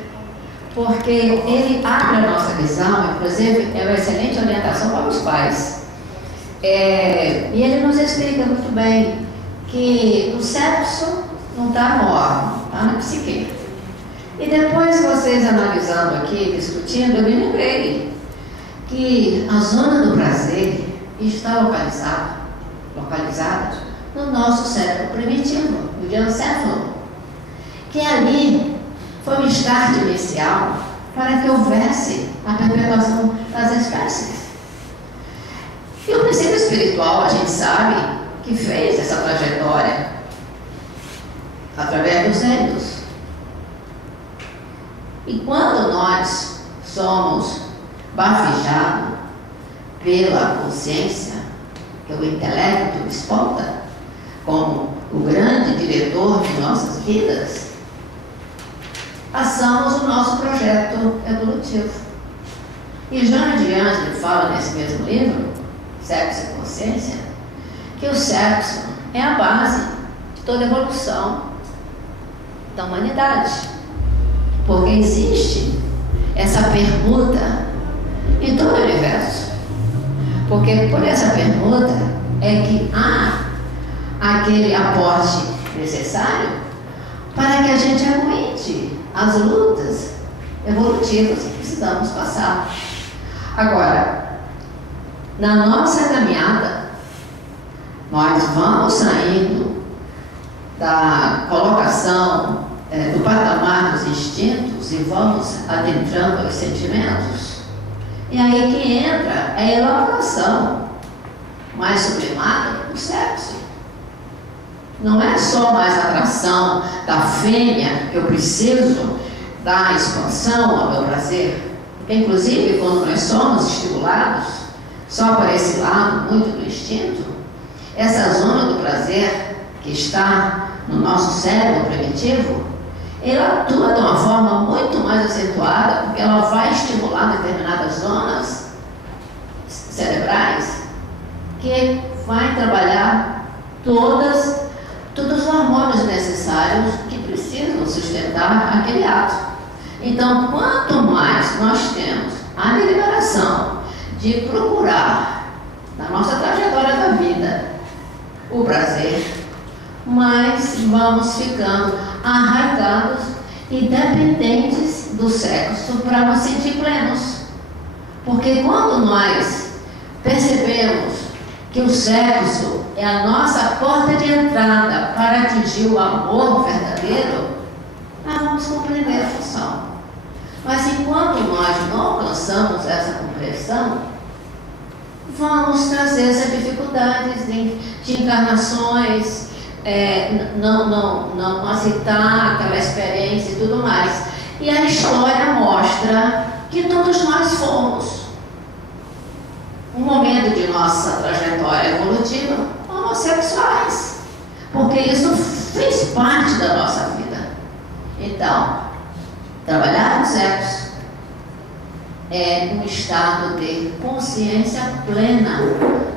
Porque ele abre a nossa visão, inclusive é uma excelente orientação para os pais. E ele nos explica muito bem que o sexo não está no órgão, está na psique. E depois vocês analisando aqui, discutindo, eu me lembrei que a zona do prazer está localizada no nosso cérebro primitivo, no diencéfalo, que ali foi um start inicial para que houvesse a perpetuação das espécies. E o princípio espiritual, a gente sabe, que fez essa trajetória através dos gênios. E quando nós somos bafejados pela consciência, que o intelecto desponta, como o grande diretor de nossas vidas, façamos o nosso projeto evolutivo. E Joana de Ângeles fala nesse mesmo livro, Sexo e Consciência, que o sexo é a base de toda a evolução da humanidade. Porque existe essa permuta em todo o universo. Porque por essa permuta é que há aquele aporte necessário para que a gente aguente as lutas evolutivas que precisamos passar. Agora, na nossa caminhada, nós vamos saindo da colocação do patamar dos instintos e vamos adentrando aos sentimentos. E aí que entra a elaboração mais sublimada do sexo. Não é só mais atração da fêmea que eu preciso dar expansão ao meu prazer. Inclusive, quando nós somos estimulados só para esse lado muito do instinto, essa zona do prazer que está no nosso cérebro primitivo, ela atua de uma forma muito mais acentuada, porque ela vai estimular determinadas zonas cerebrais que vai trabalhar todos os hormônios necessários que precisam sustentar aquele ato. Então, quanto mais nós temos a deliberação de procurar, na nossa trajetória da vida, o prazer, mais vamos ficando arraigados e dependentes do sexo para nos sentir plenos. Porque quando nós percebemos que o sexo é a nossa porta de entrada para atingir o amor verdadeiro, nós vamos compreender a função. Mas enquanto nós não alcançamos essa compreensão, vamos trazer essas dificuldades de encarnações, não aceitar aquela experiência e tudo mais. E a história mostra que todos nós fomos, um momento de nossa trajetória evolutiva, homossexuais, porque isso fez parte da nossa vida. Então, trabalhar no sexo é um estado de consciência plena,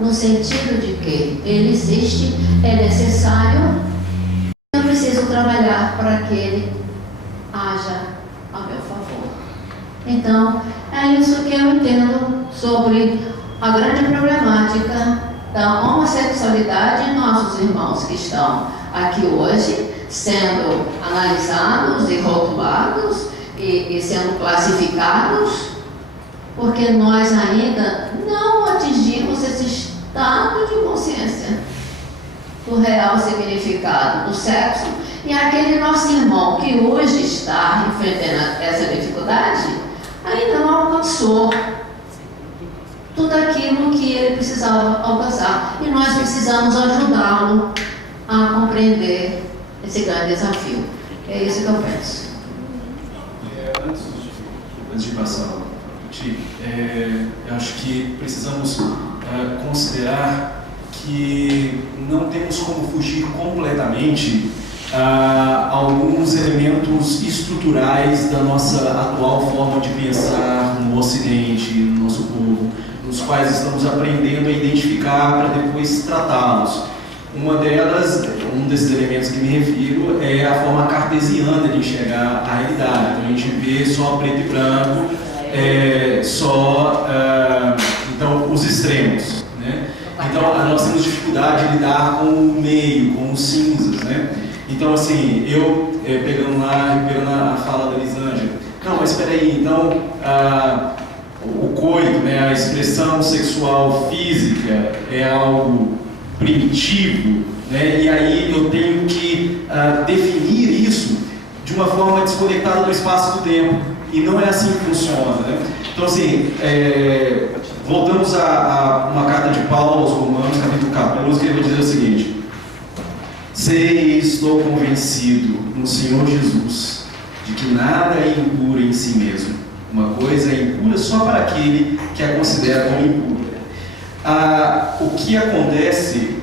no sentido de que ele existe, é necessário, eu preciso trabalhar para que ele haja a meu favor. Então, é isso que eu entendo sobre a grande problemática da homossexualidade em nossos irmãos que estão aqui hoje, sendo analisados e rotulados e sendo classificados, porque nós ainda não atingimos esse estado de consciência do real significado do sexo, e aquele nosso irmão que hoje está enfrentando essa dificuldade ainda não alcançou tudo aquilo que ele precisava alcançar, e nós precisamos ajudá-lo a compreender esse grande desafio. É isso que eu penso. Antes de passar para o Ti, eu acho que precisamos considerar que não temos como fugir completamente alguns elementos estruturais da nossa atual forma de pensar no Ocidente, no nosso povo, nos quais estamos aprendendo a identificar para depois tratá-los. Uma delas, um desses elementos que me refiro, é a forma cartesiana de enxergar a realidade. Então a gente vê só preto e branco, então os extremos, né? Então nós temos dificuldade de lidar com o meio, com os cinzas, né? Então assim, eu pegando a fala da Elisângela, não, mas espera aí, então o coito, né, a expressão sexual física é algo primitivo, né, e aí eu tenho que definir isso de uma forma desconectada do espaço e do tempo, e não é assim que funciona, né? Então assim, voltamos a uma carta de Paulo aos Romanos, capítulo 14, que ele vai dizer o seguinte: sei, estou convencido no Senhor Jesus de que nada é impuro em si mesmo, Uma coisa é impura só para aquele que a considera como impura. O que acontece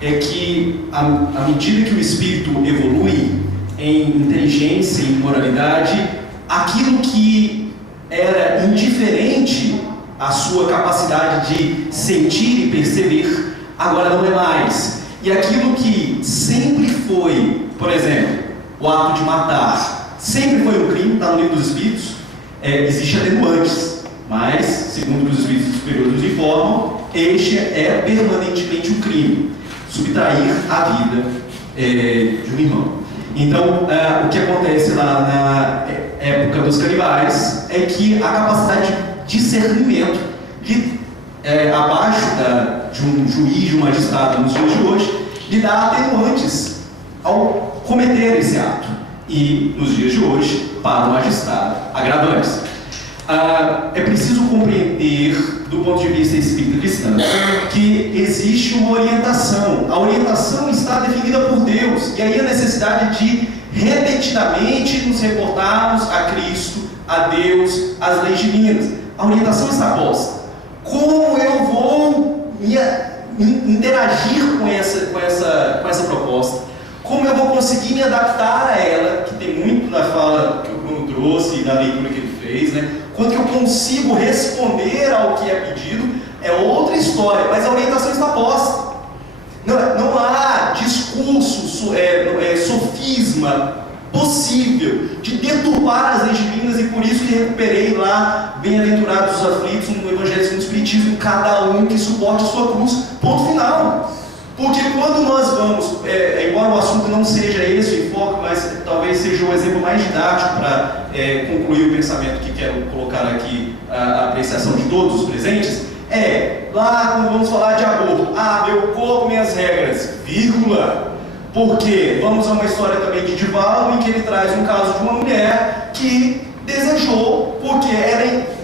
é que, à medida que o espírito evolui em inteligência e moralidade, aquilo que era indiferente à sua capacidade de sentir e perceber, agora não é mais. E aquilo que sempre foi, por exemplo, o ato de matar, sempre foi um crime, está no livro dos Espíritos, existe atenuantes, mas, segundo os Espíritos superiores nos informam, este é permanentemente um crime, subtrair a vida de um irmão. Então, o que acontece lá na época dos canibais é que a capacidade de discernimento, que abaixo de um juiz, de um magistrado nos dias de hoje, lhe dá atenuantes ao cometer esse ato. E, nos dias de hoje, para o magistrado, agravantes. É preciso compreender, do ponto de vista espírita cristã, que existe uma orientação. A orientação está definida por Deus, e aí a necessidade de repetidamente nos reportarmos a Cristo, a Deus, às leis divinas. A orientação está posta. Como eu vou interagir com essa proposta? Como eu vou conseguir me adaptar a ela, que tem muito da fala que o Bruno trouxe e da leitura que ele fez, né? Quanto que eu consigo responder ao que é pedido, é outra história, mas a orientação está posta. Não há discurso, sofisma possível de deturpar as leis divinas, e por isso que recuperei lá, bem-aventurados os aflitos, no Evangelho segundo o Espiritismo, cada um que suporte a sua cruz, ponto final. Porque quando nós vamos, embora o assunto não seja esse o enfoque, mas talvez seja o exemplo mais didático para concluir o pensamento que quero colocar aqui, a apreciação de todos os presentes, lá quando vamos falar de aborto, meu corpo, minhas regras, vírgula, porque vamos a uma história também de Divaldo, em que ele traz um caso de uma mulher que desejou, porque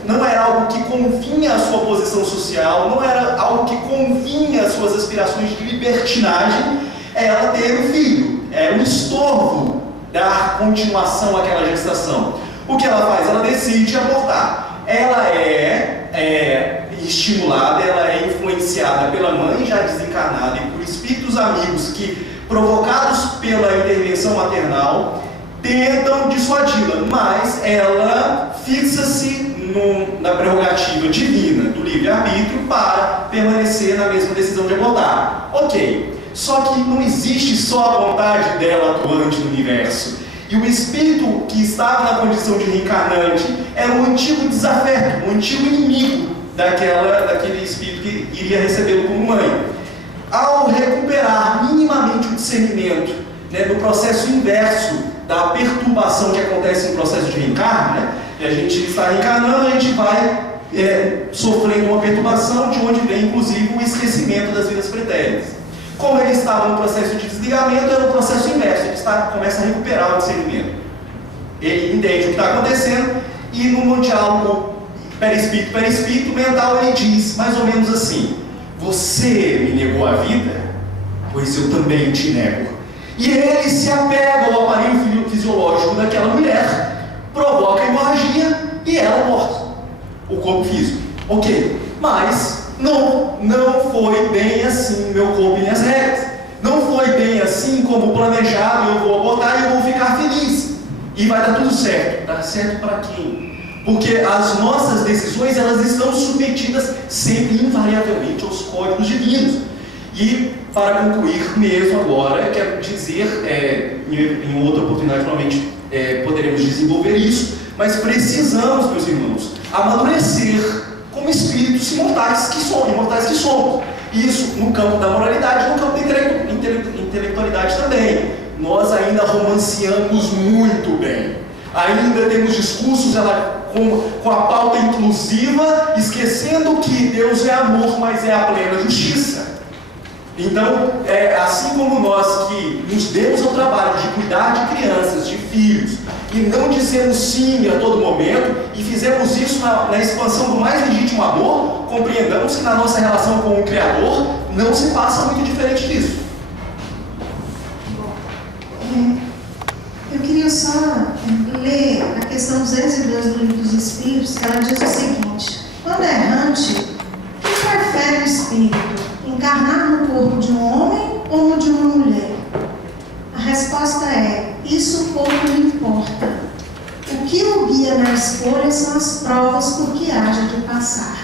não era algo que convinha à sua posição social, não era algo que convinha às suas aspirações de libertinagem, ela ter um filho. É um estorvo dar continuação àquela gestação. O que ela faz? Ela decide abortar. Ela é estimulada, ela é influenciada pela mãe já desencarnada e por espíritos amigos que, provocados pela intervenção maternal, tentam dissuadi-la, mas ela fixa-se na prerrogativa divina do livre-arbítrio para permanecer na mesma decisão de abortar. Ok, só que não existe só a vontade dela atuante no universo. E o espírito que estava na condição de reencarnante era um antigo desafeto, um antigo inimigo daquele espírito que iria recebê-lo como mãe. Ao recuperar minimamente o discernimento, no processo inverso da perturbação que acontece no processo de reencarne, a gente está reencarnando, a gente vai sofrendo uma perturbação, de onde vem inclusive o esquecimento das vidas pretéritas. Como ele estava no processo de desligamento, era o processo inverso, ele começa a recuperar o discernimento. Ele entende o que está acontecendo, e num diálogo perispírito mental, ele diz mais ou menos assim: você me negou a vida, pois eu também te nego. E ele se apega ao aparelho fisiológico daquela mulher, provoca a hemorragia e ela morre. O corpo físico. Ok, mas não foi bem assim meu corpo e minhas regras. Não foi bem assim como planejado, eu vou abortar e eu vou ficar feliz. E vai dar tudo certo. Dá certo para quem? Porque as nossas decisões, elas estão submetidas sempre, invariavelmente, aos códigos divinos. E, para concluir mesmo agora, quero dizer, em outra oportunidade, provavelmente poderemos desenvolver isso, mas precisamos, meus irmãos, amadurecer como espíritos imortais que somos. Isso no campo da moralidade, no campo da intelectualidade também. Nós ainda romanceamos muito bem. Ainda temos discursos com a pauta inclusiva, esquecendo que Deus é amor, mas é a plena justiça. Então, assim como nós que nos demos ao trabalho de cuidar de crianças, de filhos, e não dizemos sim a todo momento, e fizemos isso na expansão do mais legítimo amor, compreendamos que na nossa relação com o Criador não se passa muito diferente disso. Eu queria só ler a questão 202 do Livro dos Espíritos, que ela diz o seguinte: quando é errante, o que prefere o espírito? Encarnar no corpo de um homem ou no de uma mulher? A resposta é: isso pouco lhe importa. O que o guia na escolha são as provas por que haja de passar.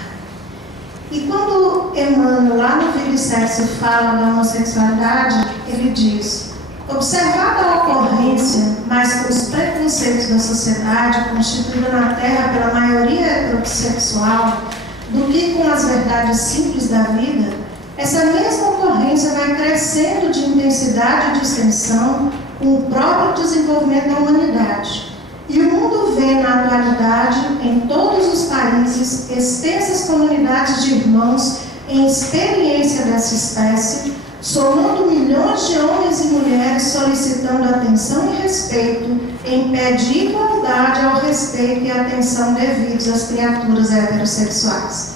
E quando Emmanuel, lá no Vida e Sexo, fala da homossexualidade, ele diz: observada a ocorrência, mas com os preconceitos da sociedade, constituída na Terra pela maioria heterossexual, do que com as verdades simples da vida, essa mesma ocorrência vai crescendo de intensidade e de extensão com o próprio desenvolvimento da humanidade. E o mundo vê na atualidade, em todos os países, extensas comunidades de irmãos em experiência dessa espécie, somando milhões de homens e mulheres solicitando atenção e respeito, em pé de igualdade ao respeito e atenção devidos às criaturas heterossexuais.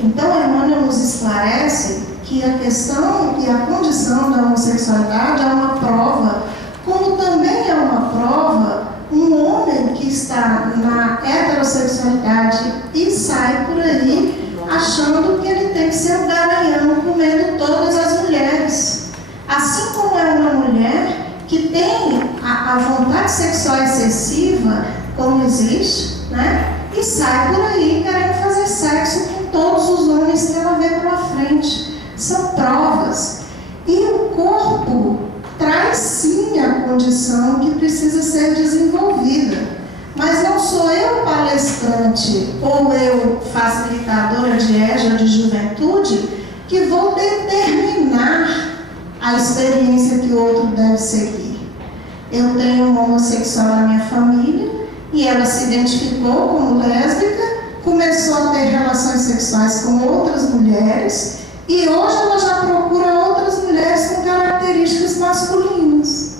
Então, Emmanuel nos esclarece que a questão e a condição da homossexualidade é uma prova, como também é uma prova um homem que está na heterossexualidade e sai por aí achando que ele tem que ser um garanhão comendo todas as mulheres. Assim como é uma mulher que tem a vontade sexual excessiva, como existe, né? E sai por aí querendo fazer sexo com todos os homens que ela vê pela frente. São provas. E o corpo traz sim a condição que precisa ser desenvolvida. Mas não sou eu palestrante ou eu facilitadora de EJA ou de juventude que vou determinar a experiência que o outro deve seguir. Eu tenho uma homossexual na minha família e ela se identificou como lésbica, começou a ter relações sexuais com outras mulheres e hoje ela já procura outras mulheres com características masculinas.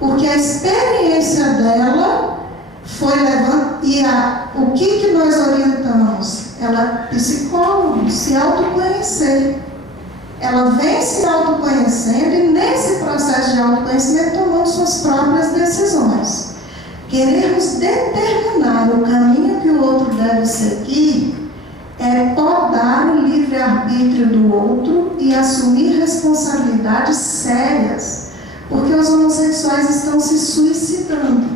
Porque a experiência dela foi levando... E o que nós orientamos? Ela, psicólogo, se autoconhecer. Ela vem se autoconhecendo e nesse processo de autoconhecimento tomando suas próprias decisões. Queremos determinar o caminho que o outro deve seguir é podar o livre-arbítrio do outro e assumir responsabilidades sérias, porque os homossexuais estão se suicidando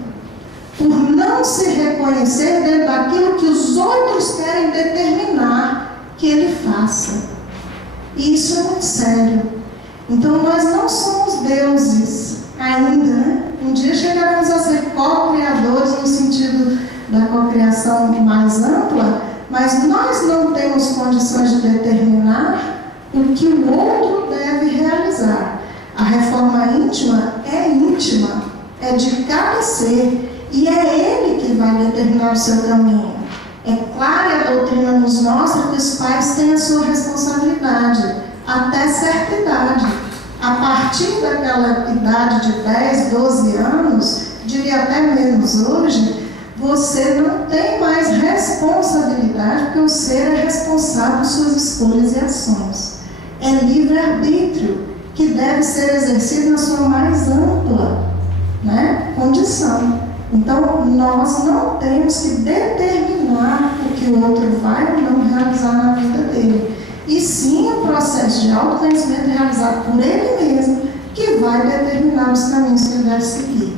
por não se reconhecer dentro daquilo que os outros querem determinar que ele faça. E isso é muito sério. Então nós não somos deuses ainda, né? Um dia chegaremos a ser co-criadores no sentido da cocriação mais ampla, mas nós não temos condições de determinar o que o outro deve realizar. A reforma íntima, é de cada ser, e é ele que vai determinar o seu caminho. É claro, a doutrina nos mostra que os pais têm a sua responsabilidade, até certa idade. A partir daquela idade de 10, 12 anos, diria até menos hoje, você não tem mais responsabilidade, porque o ser é responsável por suas escolhas e ações. É livre-arbítrio, que deve ser exercido na sua mais ampla, né, condição. Então, nós não temos que determinar o que o outro vai ou não realizar na vida dele. E sim o processo de autoconhecimento realizado por ele mesmo, que vai determinar os caminhos que ele deve seguir.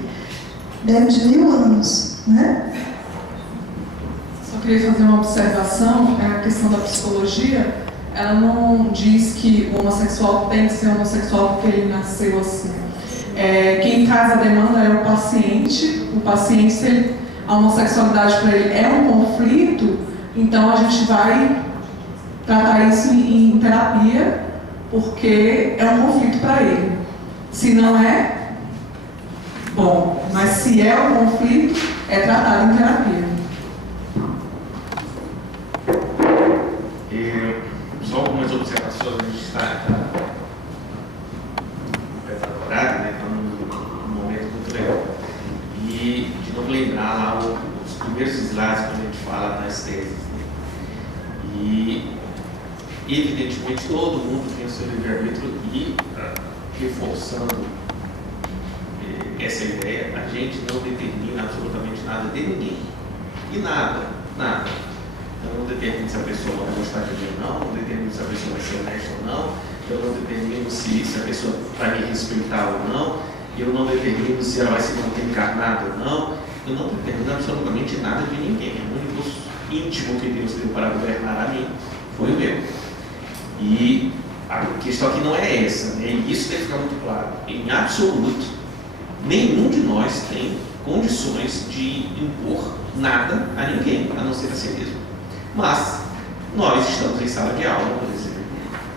Dentro de 1000 anos, né? Só queria fazer uma observação, a questão da psicologia, ela não diz que o homossexual tem que ser homossexual porque ele nasceu assim. Quem traz a demanda é o paciente. O paciente, a homossexualidade para ele é um conflito, então a gente vai tratar isso em terapia, porque é um conflito para ele. Se não é, bom, mas se é um conflito, é tratado em terapia. Só algumas observações, a gente está no horário, né? Está num momento muito legal. E de novo lembrar lá os primeiros slides quando a gente fala nas teses. Né? E evidentemente todo mundo tem o seu livre-arbítrio e reforçando essa ideia, a gente não determina absolutamente nada de ninguém. E nada Nada. Eu não determino se a pessoa vai gostar de mim ou não, não determino se a pessoa vai ser honesta ou não, eu não determino se a pessoa vai me respeitar ou não, eu não determino se ela vai se manter encarnada ou não, eu não determino absolutamente nada de ninguém. O único íntimo que Deus deu para governar a mim foi o meu. E a questão aqui não é essa, né? Isso deve ficar muito claro. Em absoluto, nenhum de nós tem condições de impor nada a ninguém, a não ser a si mesmo. Mas nós estamos em sala de aula, por exemplo,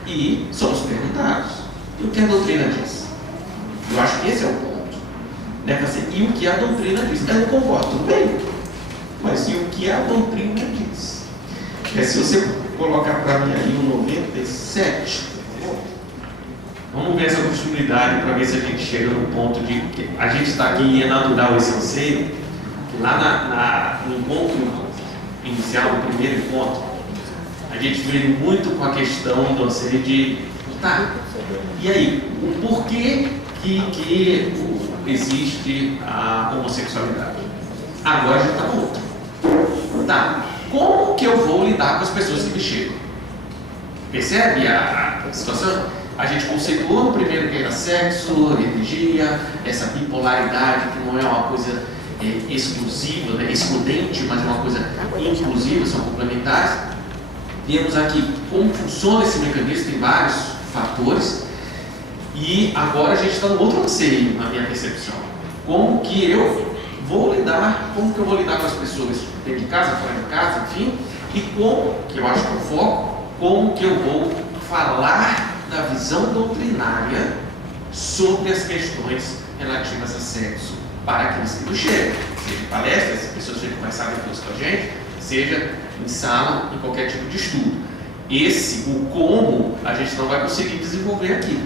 e somos perguntados: e o que a doutrina diz? Eu acho que esse é o ponto. Deve ser, e o que a doutrina diz? Eu não concordo, tudo bem, mas e o que a doutrina diz? Se você colocar para mim aí o 97, vamos ver essa possibilidade para ver se a gente chega no ponto de que a gente está aqui em natural esse anseio, que lá no encontro inicial, no primeiro encontro, a gente veio muito com a questão do anseio de, tá, e aí, o porquê que existe a homossexualidade? Agora já está no outro. Tá, como que eu vou lidar com as pessoas que me chegam? Percebe a situação? A gente conceituou no primeiro que era sexo, energia, essa bipolaridade que não é uma coisa exclusiva, né, excludente, mas é uma coisa inclusiva, são complementares. Vemos aqui como funciona esse mecanismo, tem vários fatores. E agora a gente está no outro anseio, na minha percepção. Como que eu vou lidar com as pessoas dentro de casa, fora de casa, enfim, e como, que eu acho que é o foco, como que eu vou falar da visão doutrinária sobre as questões relativas a sexo para aqueles que nos chegam, seja em palestras, pessoas que conversaram depois com a gente, seja em sala, em qualquer tipo de estudo. O como, a gente não vai conseguir desenvolver aqui,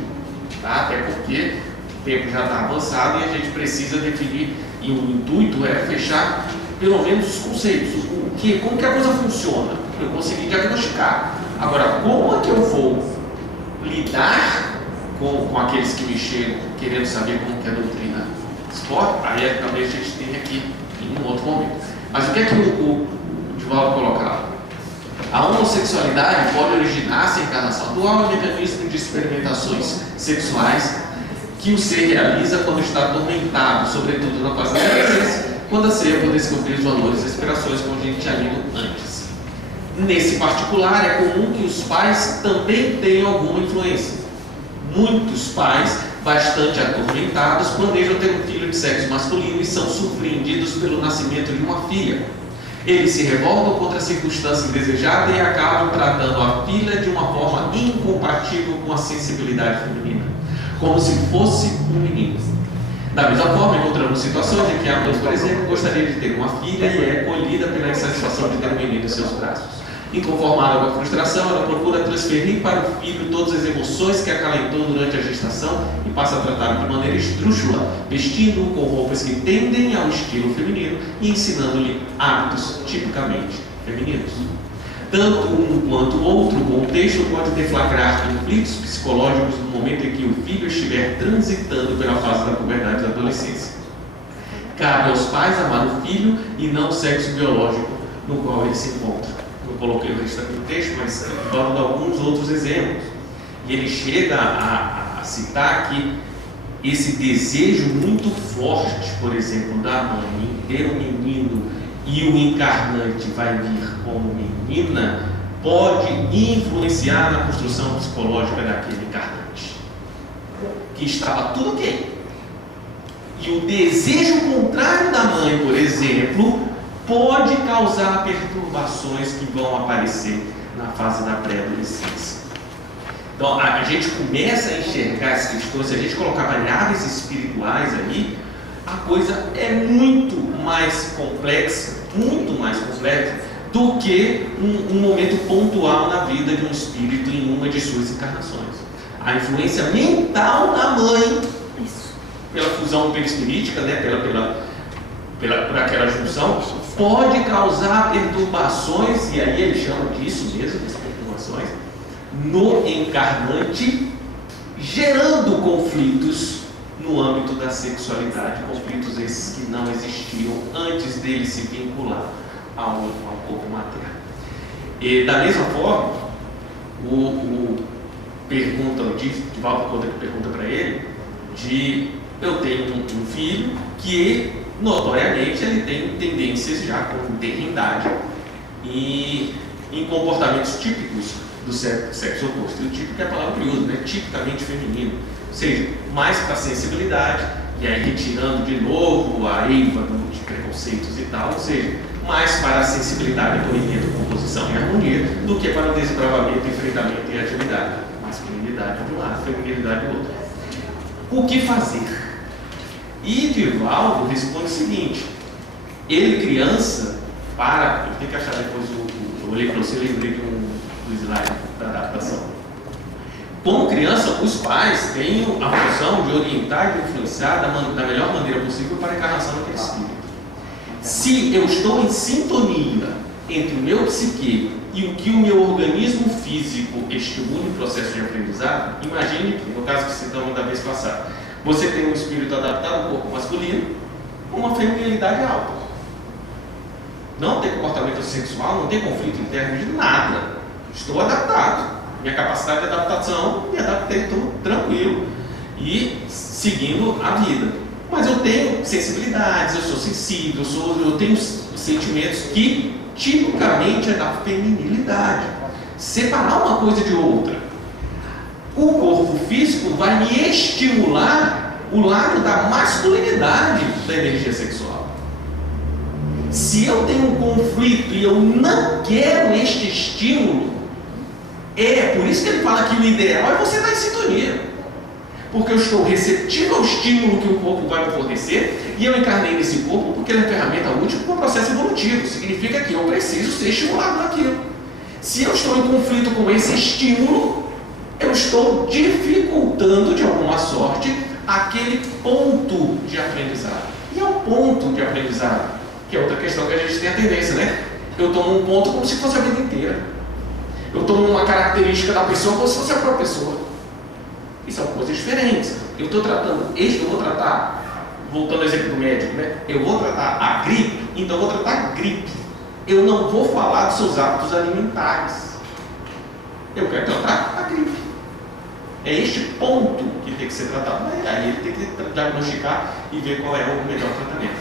tá? Até porque o tempo já está avançado e a gente precisa definir, e o intuito é fechar pelo menos os conceitos, como que a coisa funciona, eu consegui diagnosticar. Agora, como é que eu vou lidar com aqueles que me chegam querendo saber como que a doutrina se porta? Aí talvez a gente tenha aqui em um outro momento. Mas o que é que o Divaldo colocava? A homossexualidade pode originar sem encarnação atual, um mecanismo de experimentações sexuais que o ser realiza quando está atormentado, sobretudo na fase da adolescência, quando anseia por descobrir os valores e aspirações como a gente tinha lido antes. Nesse particular, é comum que os pais também tenham alguma influência. Muitos pais, bastante atormentados, planejam ter um filho de sexo masculino e são surpreendidos pelo nascimento de uma filha. Eles se revoltam contra a circunstância indesejada e acabam tratando a filha de uma forma incompatível com a sensibilidade feminina, como se fosse um menino. Da mesma forma, encontramos situações em que a mãe, por exemplo, gostaria de ter uma filha e é colhida pela insatisfação de ter um menino em seus braços. Inconformada com a frustração, ela procura transferir para o filho todas as emoções que acalentou durante a gestação e passa a tratá-lo de maneira esdrúxula, vestindo-o com roupas que tendem ao estilo feminino e ensinando-lhe hábitos tipicamente femininos. Tanto um quanto o outro contexto pode deflagrar conflitos psicológicos no momento em que o filho estiver transitando pela fase da puberdade e da adolescência. Cabe aos pais amar o filho e não o sexo biológico no qual ele se encontra. Eu coloquei o resto aqui no texto, mas dando alguns outros exemplos. E ele chega a citar que esse desejo muito forte, por exemplo, da mãe em ter um menino e o encarnante vai vir como menina, pode influenciar na construção psicológica daquele encarnante, que estava tudo ok. E o desejo contrário da mãe, por exemplo, pode causar perturbações que vão aparecer na fase da pré-adolescência. Então, a gente começa a enxergar essas questões, se a gente colocar variáveis espirituais aí, a coisa é muito mais complexa do que um momento pontual na vida de um espírito em uma de suas encarnações. A influência mental da mãe, pela fusão perispirítica, né, por aquela junção, pode causar perturbações, e aí ele chama disso mesmo, das perturbações, no encarnante, gerando conflitos no âmbito da sexualidade, conflitos esses que não existiam antes dele se vincular ao corpo materno. E da mesma forma, Divaldo Couto pergunta para ele, eu tenho um filho que notoriamente ele tem tendências já com terrindade e em comportamentos típicos do sexo oposto. E o típico é a palavra que eu uso, né? Tipicamente feminino, ou seja, mais para sensibilidade, e aí retirando de novo a eiva de preconceitos e tal, ou seja, mais para a sensibilidade, acolhimento, composição e harmonia, do que para o desbravamento, enfrentamento e atividade. Masculinidade de um lado, feminilidade do outro. O que fazer? E Divaldo responde o seguinte: ele, criança, eu tenho que achar depois eu olhei para você, lembrei do slide da adaptação. Como criança, os pais têm a função de orientar e de influenciar da melhor maneira possível para a encarnação daquele espírito. Se eu estou em sintonia entre o meu psique e o que o meu organismo físico estimula o processo de aprendizado, imagine que, no caso que citamos da vez passada, você tem um espírito adaptado, um corpo masculino, com uma feminilidade alta. Não tem comportamento sexual, não tem conflito interno de nada. Estou adaptado. Minha capacidade de adaptação, me adaptei, estou tranquilo e seguindo a vida. Mas eu tenho sensibilidades, eu sou sensível, eu tenho sentimentos que tipicamente é da feminilidade. Separar uma coisa de outra. O corpo físico vai me estimular o lado da masculinidade da energia sexual. Se eu tenho um conflito e eu não quero este estímulo, por isso que ele fala que o ideal é você estar em sintonia. Porque eu estou receptivo ao estímulo que o corpo vai me fornecer e eu encarnei nesse corpo porque ele é ferramenta útil para o processo evolutivo. Significa que eu preciso ser estimulado naquilo. Se eu estou em conflito com esse estímulo, eu estou dificultando de alguma sorte aquele ponto de aprendizado. E é um ponto de aprendizado, que é outra questão que a gente tem a tendência, né? Eu tomo um ponto como se fosse a vida inteira. Eu tomo uma característica da pessoa como se fosse a própria pessoa. E são coisas diferentes. Eu vou tratar, voltando ao exemplo do médico, né? Eu vou tratar a gripe, então eu vou tratar a gripe. Eu não vou falar dos seus hábitos alimentares. Eu quero tratar a gripe. É este ponto que tem que ser tratado. Aí ele tem que diagnosticar e ver qual é o melhor tratamento.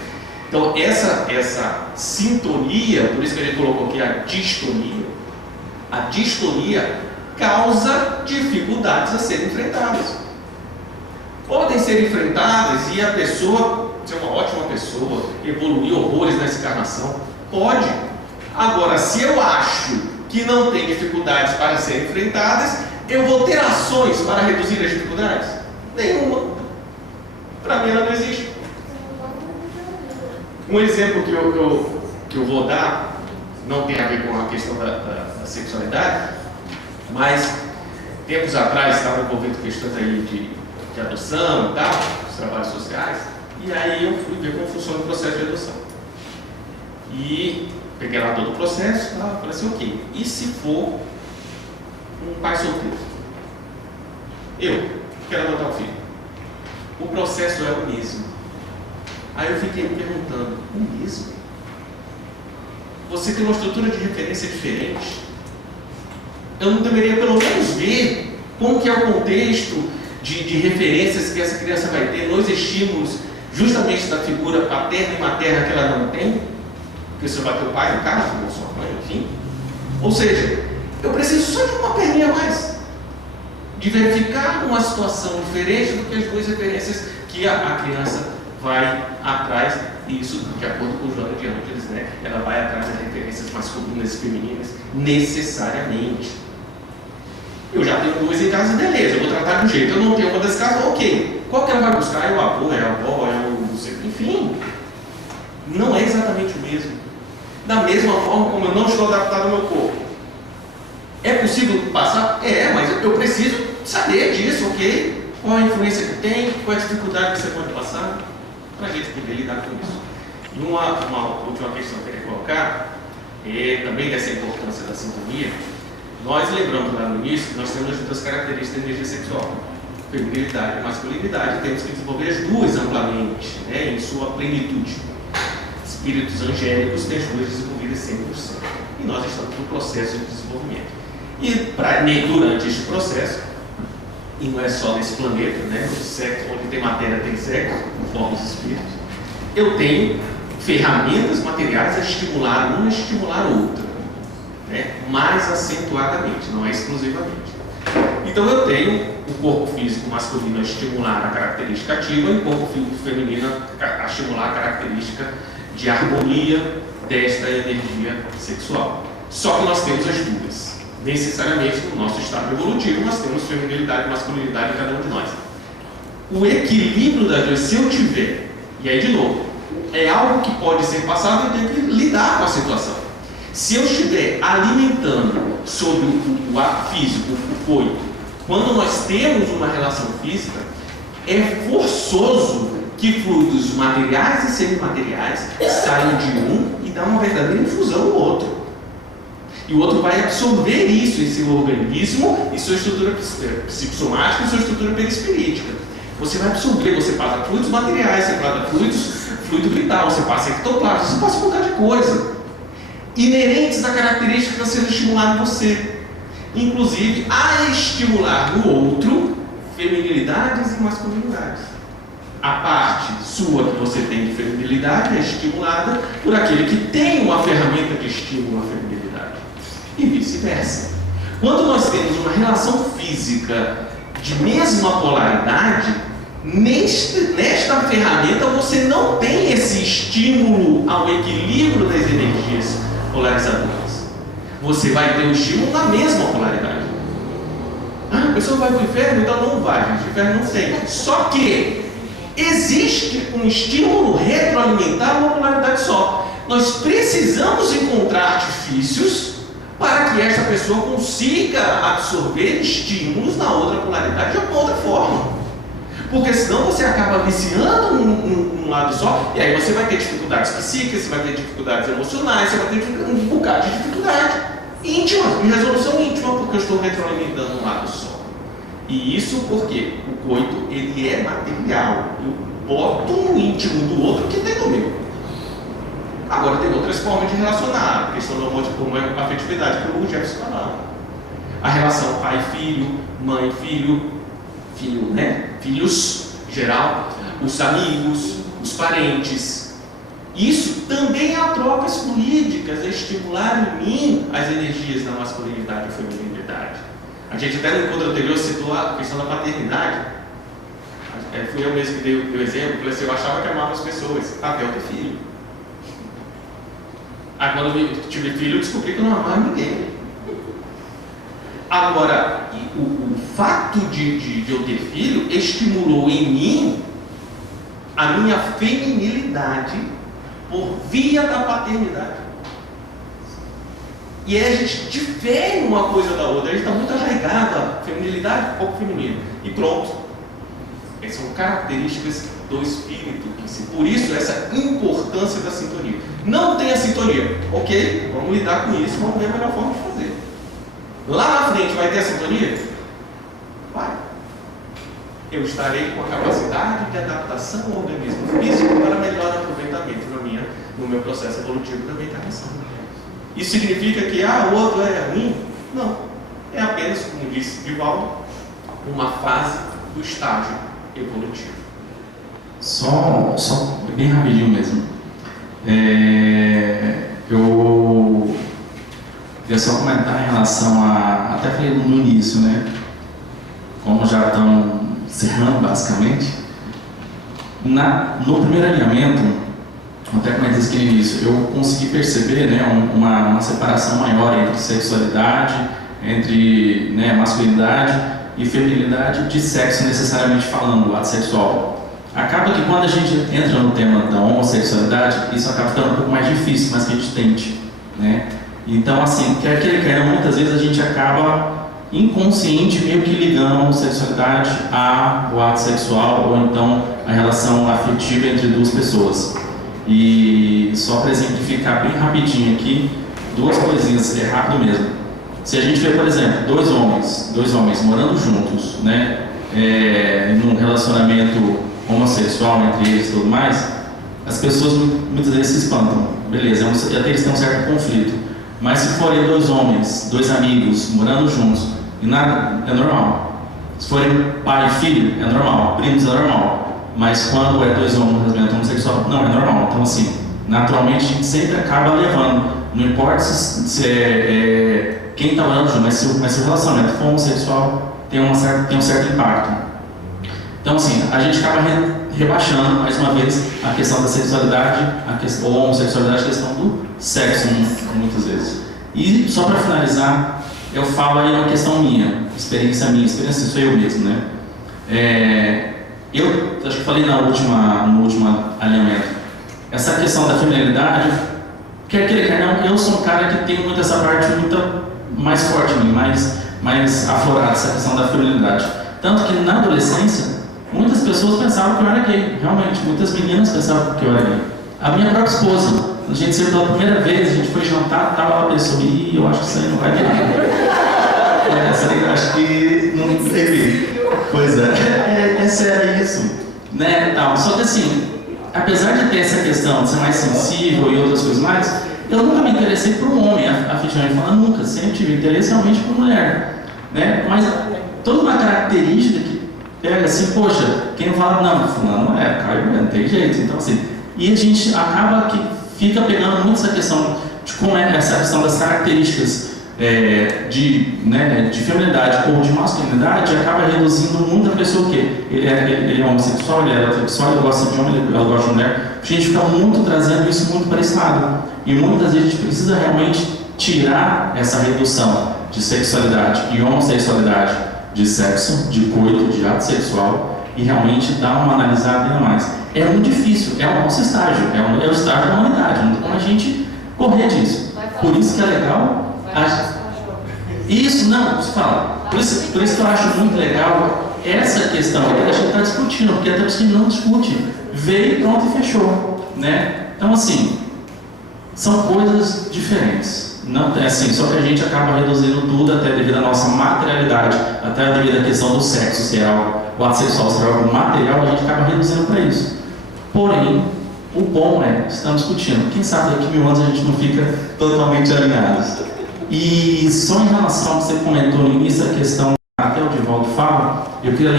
Então, essa sintonia, por isso que a gente colocou aqui a distonia causa dificuldades a serem enfrentadas. Podem ser enfrentadas e a pessoa ser uma ótima pessoa, evoluir horrores nessa encarnação. Pode. Agora, se eu acho que não tem dificuldades para serem enfrentadas, eu vou ter ações para reduzir as dificuldades? Nenhuma. Para mim ela não existe. Um exemplo que eu vou dar não tem a ver com a questão da sexualidade, mas tempos atrás estava envolvido questões aí de adoção e tal, os trabalhos sociais, e aí eu fui ver como funciona o processo de adoção. E peguei lá todo o processo, falei assim, ok, e se for um pai solteiro? Eu quero adotar um filho. O processo é o mesmo. Aí eu fiquei me perguntando, o mesmo? Você tem uma estrutura de referência diferente? Eu não deveria pelo menos ver como que é o contexto de referências que essa criança vai ter nos estímulos justamente da figura paterna e materna que ela não tem? Porque você vai ter o pai no caso, ou sua mãe, enfim. Ou seja, eu preciso só de uma perninha a mais, de verificar uma situação diferente do que as duas referências que a criança vai atrás, e isso, de acordo com o Joana de Ângeles, né, ela vai atrás das referências masculinas e femininas necessariamente. Eu já tenho duas em casa, beleza, eu vou tratar de um jeito, eu não tenho uma das casas, ok. Qual que ela vai buscar? É o avô, é a avó, é o não sei, enfim. Não é exatamente o mesmo. Da mesma forma como eu não estou adaptado ao meu corpo. É possível passar? É, mas eu preciso saber disso, ok? Qual a influência que tem, qual a dificuldade que você pode passar, para a gente poder lidar com isso. E uma última questão que eu queria colocar, também dessa importância da sintonia. Nós lembramos lá no início que nós temos as duas características da energia sexual, feminilidade e masculinidade, temos que desenvolver as duas amplamente, né, em sua plenitude. Espíritos angélicos têm as duas desenvolvidas viver 100%. E nós estamos no processo de desenvolvimento. E durante este processo, e não é só nesse planeta, né, onde tem matéria tem sexo, conforme os espíritos, eu tenho ferramentas materiais a estimular uma e estimular outra, né, mais acentuadamente, não é exclusivamente. Então eu tenho o corpo físico masculino a estimular a característica ativa e o corpo físico feminino a estimular a característica de harmonia desta energia sexual. Só que nós temos as duas. Necessariamente, no nosso estado evolutivo, nós temos feminilidade e masculinidade em cada um de nós. O equilíbrio das duas, se eu tiver, e aí de novo, é algo que pode ser passado e eu tenho que lidar com a situação. Se eu estiver alimentando sobre o ato físico, o coito, quando nós temos uma relação física, é forçoso que fluidos materiais e semimateriais saiam de um e dão uma verdadeira infusão no outro. E o outro vai absorver isso em seu organismo, em sua estrutura psicossomática e sua estrutura perispirítica. Você vai absorver, você passa fluidos materiais, você passa fluido vital, você passa ectoplasma, você passa um bocado de coisa inerentes à característica que está sendo estimulada em você. Inclusive a estimular no outro feminilidades e masculinidades. A parte sua que você tem de feminilidade é estimulada por aquele que tem uma ferramenta de estímulo à feminilidade. E vice-versa. Quando nós temos uma relação física de mesma polaridade, nesta ferramenta você não tem esse estímulo ao equilíbrio das energias polarizadoras. Você vai ter o estímulo na mesma polaridade. Ah, a pessoa vai para o inferno? Então não vai, gente. O inferno não tem. Só que existe um estímulo retroalimentar uma polaridade só. Nós precisamos encontrar artifícios para que esta pessoa consiga absorver estímulos na outra polaridade de alguma outra forma. Porque senão você acaba viciando um lado só, e aí você vai ter dificuldades psíquicas, você vai ter dificuldades emocionais, você vai ter um bocado de dificuldade íntima, de resolução íntima, porque eu estou retroalimentando um lado só. E isso porque o coito, ele é material. Eu boto no íntimo do outro que tem no meu. Agora tem outras formas de relacionar, a questão do amor como é a afetividade, que o Jefferson falava. A relação pai-filho, mãe-filho, filho, né? Filhos, geral, os amigos, os parentes. Isso também há trocas fluídicas a estimular em mim as energias da masculinidade e feminilidade. A gente até no encontro anterior citou a questão da paternidade. Fui eu mesmo que dei o exemplo, falei assim, eu achava que amava as pessoas, até eu ter filho. Aí quando eu tive filho, eu descobri que eu não amava ninguém. Agora, o fato de eu ter filho estimulou em mim a minha feminilidade por via da paternidade. E aí a gente difere uma coisa da outra, a gente está muito arraigado a feminilidade, pouco feminino. E pronto. Essas são características do espírito. Por isso, essa importância da sintonia. Não tem a sintonia. Ok, vamos lidar com isso, vamos ver a melhor forma de fazer. Lá na frente vai ter a sintonia? Vai. Eu estarei com a capacidade de adaptação ao organismo físico para melhor aproveitamento no meu processo evolutivo da minha encarnação. Isso significa que o outro é ruim? Não. É apenas, como disse Divaldo, uma fase do estágio evolutivo. Só bem rapidinho mesmo. Eu queria só comentar em relação a... Até falei no início, né? Como já estão encerrando, basicamente. No primeiro alinhamento, até como eu disse aqui no início, eu consegui perceber, né, uma separação maior entre sexualidade, entre, né, masculinidade e feminilidade de sexo necessariamente falando, o ato sexual. Acaba que quando a gente entra no tema da homossexualidade, isso acaba ficando um pouco mais difícil, mas que a gente tente, né? Então, assim, quer queira, muitas vezes a gente acaba inconsciente meio que ligando a homossexualidade ao ato sexual ou então a relação afetiva entre duas pessoas. E só para exemplificar bem rapidinho aqui, duas coisinhas, é rápido mesmo. Se a gente vê, por exemplo, dois homens morando juntos, né, num relacionamento homossexual entre eles e tudo mais, as pessoas muitas vezes se espantam. beleza, até eles têm um certo conflito. Mas se forem dois homens, dois amigos, morando juntos, e nada, é normal. Se forem pai e filho, é normal. Primos, é normal. Mas quando é dois homens no relacionamento homossexual, não é normal. Então, assim, naturalmente a gente sempre acaba levando. Não importa se é quem está morando junto, mas se o relacionamento for homossexual, tem um certo impacto. Então, assim, a gente acaba rebaixando, mais uma vez, a questão da sexualidade, ou homossexualidade, a questão do sexo, muitas vezes. E, só para finalizar, eu falo aí uma questão minha experiência sou eu mesmo, né? Eu acho que falei no último alinhamento, essa questão da feminilidade, quer não, eu sou um cara que tem muito essa parte muito mais forte em mim, mais aflorada, essa questão da feminilidade. Tanto que na adolescência, muitas pessoas pensavam que eu era gay, realmente, muitas meninas pensavam que eu era gay. A minha própria esposa, a gente saiu pela primeira vez, a gente foi jantar, estava lá a pessoa, e eu acho que isso aí não vai dar. Acho que não teve. Pois é sério isso, né? Tal. Só que assim, apesar de ter essa questão de ser mais sensível e outras coisas mais, eu nunca me interessei por um homem, afetivamente falando, nunca, sempre tive interesse realmente por mulher, né? Mas toda uma característica que pega assim, poxa, quem não fala, não, fulano não é, Caio não tem jeito, então assim, e a gente acaba que fica pegando muito essa questão de como é essa questão das características de feminilidade ou de masculinidade, acaba reduzindo muito a pessoa o quê? Ele é homossexual, ele é heterossexual, ele gosta de homem, ele gosta de mulher. A gente fica muito trazendo isso muito para esse lado. E muitas vezes a gente precisa realmente tirar essa redução de sexualidade e homossexualidade, de sexo, de coito, de ato sexual, e realmente dar uma analisada ainda mais. É muito difícil, é o nosso estágio, é o estágio da humanidade, não tem como a gente correr disso. Por isso que é legal. Isso, não, você fala. Por isso que eu acho muito legal essa questão que a gente está discutindo, porque até você não discute. Veio, pronto e fechou, né? Então, assim, são coisas diferentes. Não é assim, só que a gente acaba reduzindo tudo até devido à nossa materialidade, até devido à questão do sexo, se é o ato sexual, se é algo material, a gente acaba reduzindo para isso. Porém, o bom é, estamos discutindo, quem sabe daqui a 1000 anos a gente não fica totalmente alinhados. E só em relação ao que você comentou no início, a questão, até o Divaldo fala, eu queria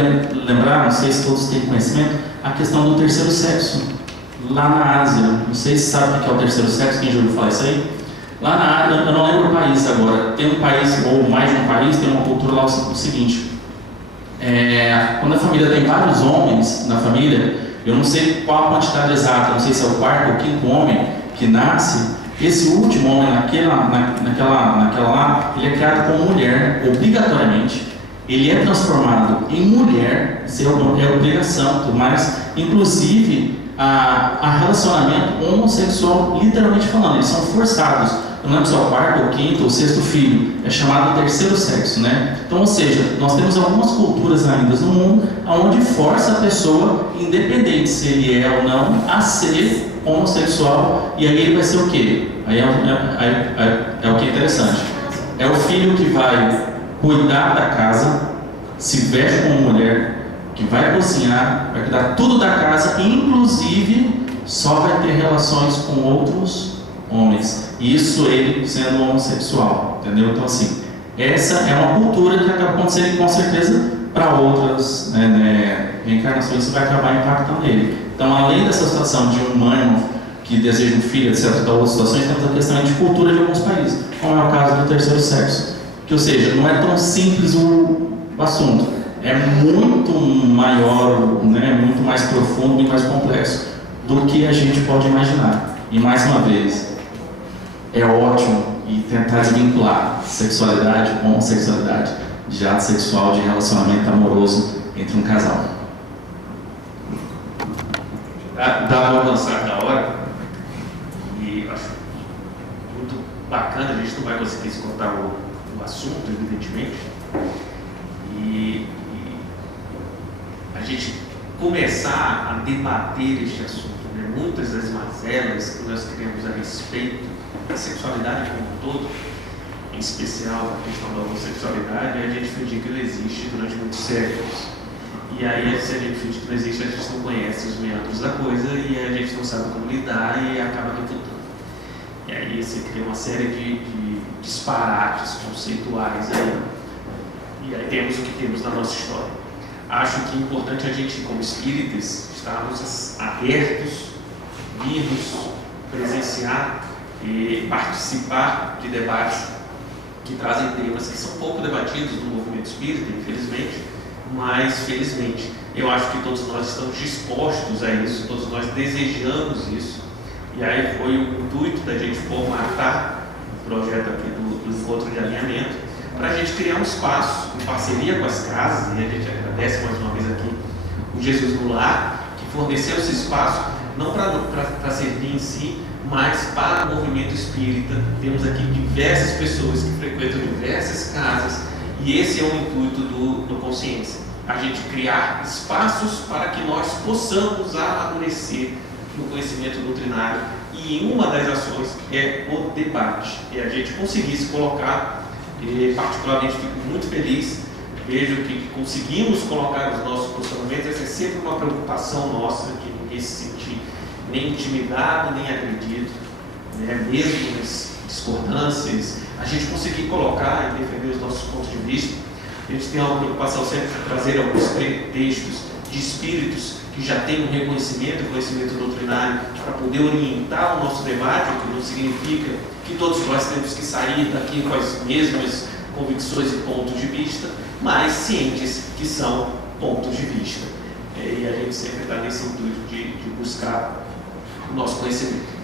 lembrar, não sei se todos têm conhecimento, a questão do terceiro sexo. Lá na Ásia, não sei se sabe o que é o terceiro sexo, quem já ouviu falar isso aí? Lá na Ásia, eu não lembro o país agora, tem um país, ou mais de um país, tem uma cultura lá o seguinte, quando a família tem vários homens na família, eu não sei qual a quantidade exata, não sei se é o quarto ou quinto homem que nasce, esse último homem naquela lá, ele é criado como mulher, obrigatoriamente. Ele é transformado em mulher, isso é obrigação, tudo mais. Inclusive, a relacionamento homossexual, literalmente falando, eles são forçados. Eu não lembro se é o quarto, ou quinto, ou sexto filho, é chamado terceiro sexo, né? Então, ou seja, nós temos algumas culturas ainda no mundo onde força a pessoa, independente se ele é ou não, a ser homossexual, e aí ele vai ser o quê? Aí é o que é interessante. É o filho que vai cuidar da casa, se veste como mulher, que vai cozinhar, vai cuidar tudo da casa, inclusive só vai ter relações com outros homens. Isso ele sendo homossexual, entendeu? Então assim, essa é uma cultura que acaba acontecendo com certeza para outras reencarnações, isso vai acabar impactando ele. Então, além dessa situação de um mãe que deseja um filho, etc., da outras situações, temos a questão de cultura de alguns países, como é o caso do terceiro sexo. Que, ou seja, não é tão simples o assunto, é muito maior, muito mais profundo, muito mais complexo do que a gente pode imaginar. E, mais uma vez, é ótimo e tentar desvincular sexualidade, homossexualidade, de ato sexual, de relacionamento amoroso entre um casal. Dá para avançar na hora, e acho muito bacana, a gente não vai conseguir esgotar o assunto, evidentemente, e a gente começar a debater este assunto, né? Muitas das mazelas que nós criamos a respeito da sexualidade como um todo, em especial a questão da homossexualidade, a gente finge que não existe durante muitos séculos. E aí, se a gente finge que não existe, a gente não conhece os meandros da coisa e a gente não sabe como lidar e acaba refutando. E aí você cria uma série de disparates conceituais aí. E aí temos o que temos na nossa história. Acho que é importante a gente, como espíritas, estarmos abertos, virmos, presenciar e participar de debates que trazem temas que são pouco debatidos no movimento espírita, infelizmente, mas felizmente eu acho que todos nós estamos dispostos a isso, todos nós desejamos isso. E aí foi o intuito da gente formatar o projeto aqui do encontro de alinhamento, para a gente criar um espaço em parceria com as casas, e a gente agradece mais uma vez aqui o Jesus no Lar, que forneceu esse espaço, não para servir em si, mas para o movimento espírita. Temos aqui diversas pessoas que frequentam diversas casas, e esse é o intuito do Consciência, a gente criar espaços para que nós possamos amadurecer no conhecimento doutrinário, e uma das ações é o debate, é a gente conseguir se colocar. E particularmente fico muito feliz, vejo que conseguimos colocar os nossos posicionamentos. Essa é sempre uma preocupação nossa, que ninguém se sentir nem intimidado, nem agredido, né? Mesmo nas discordâncias, a gente conseguir colocar e defender os nossos pontos de vista. A gente tem uma preocupação sempre de trazer alguns textos de espíritos que já têm um reconhecimento, conhecimento doutrinário, para poder orientar o nosso debate, o que não significa que todos nós temos que sair daqui com as mesmas convicções e pontos de vista, mas cientes que são pontos de vista. E a gente sempre está nesse intuito de buscar o nosso conhecimento.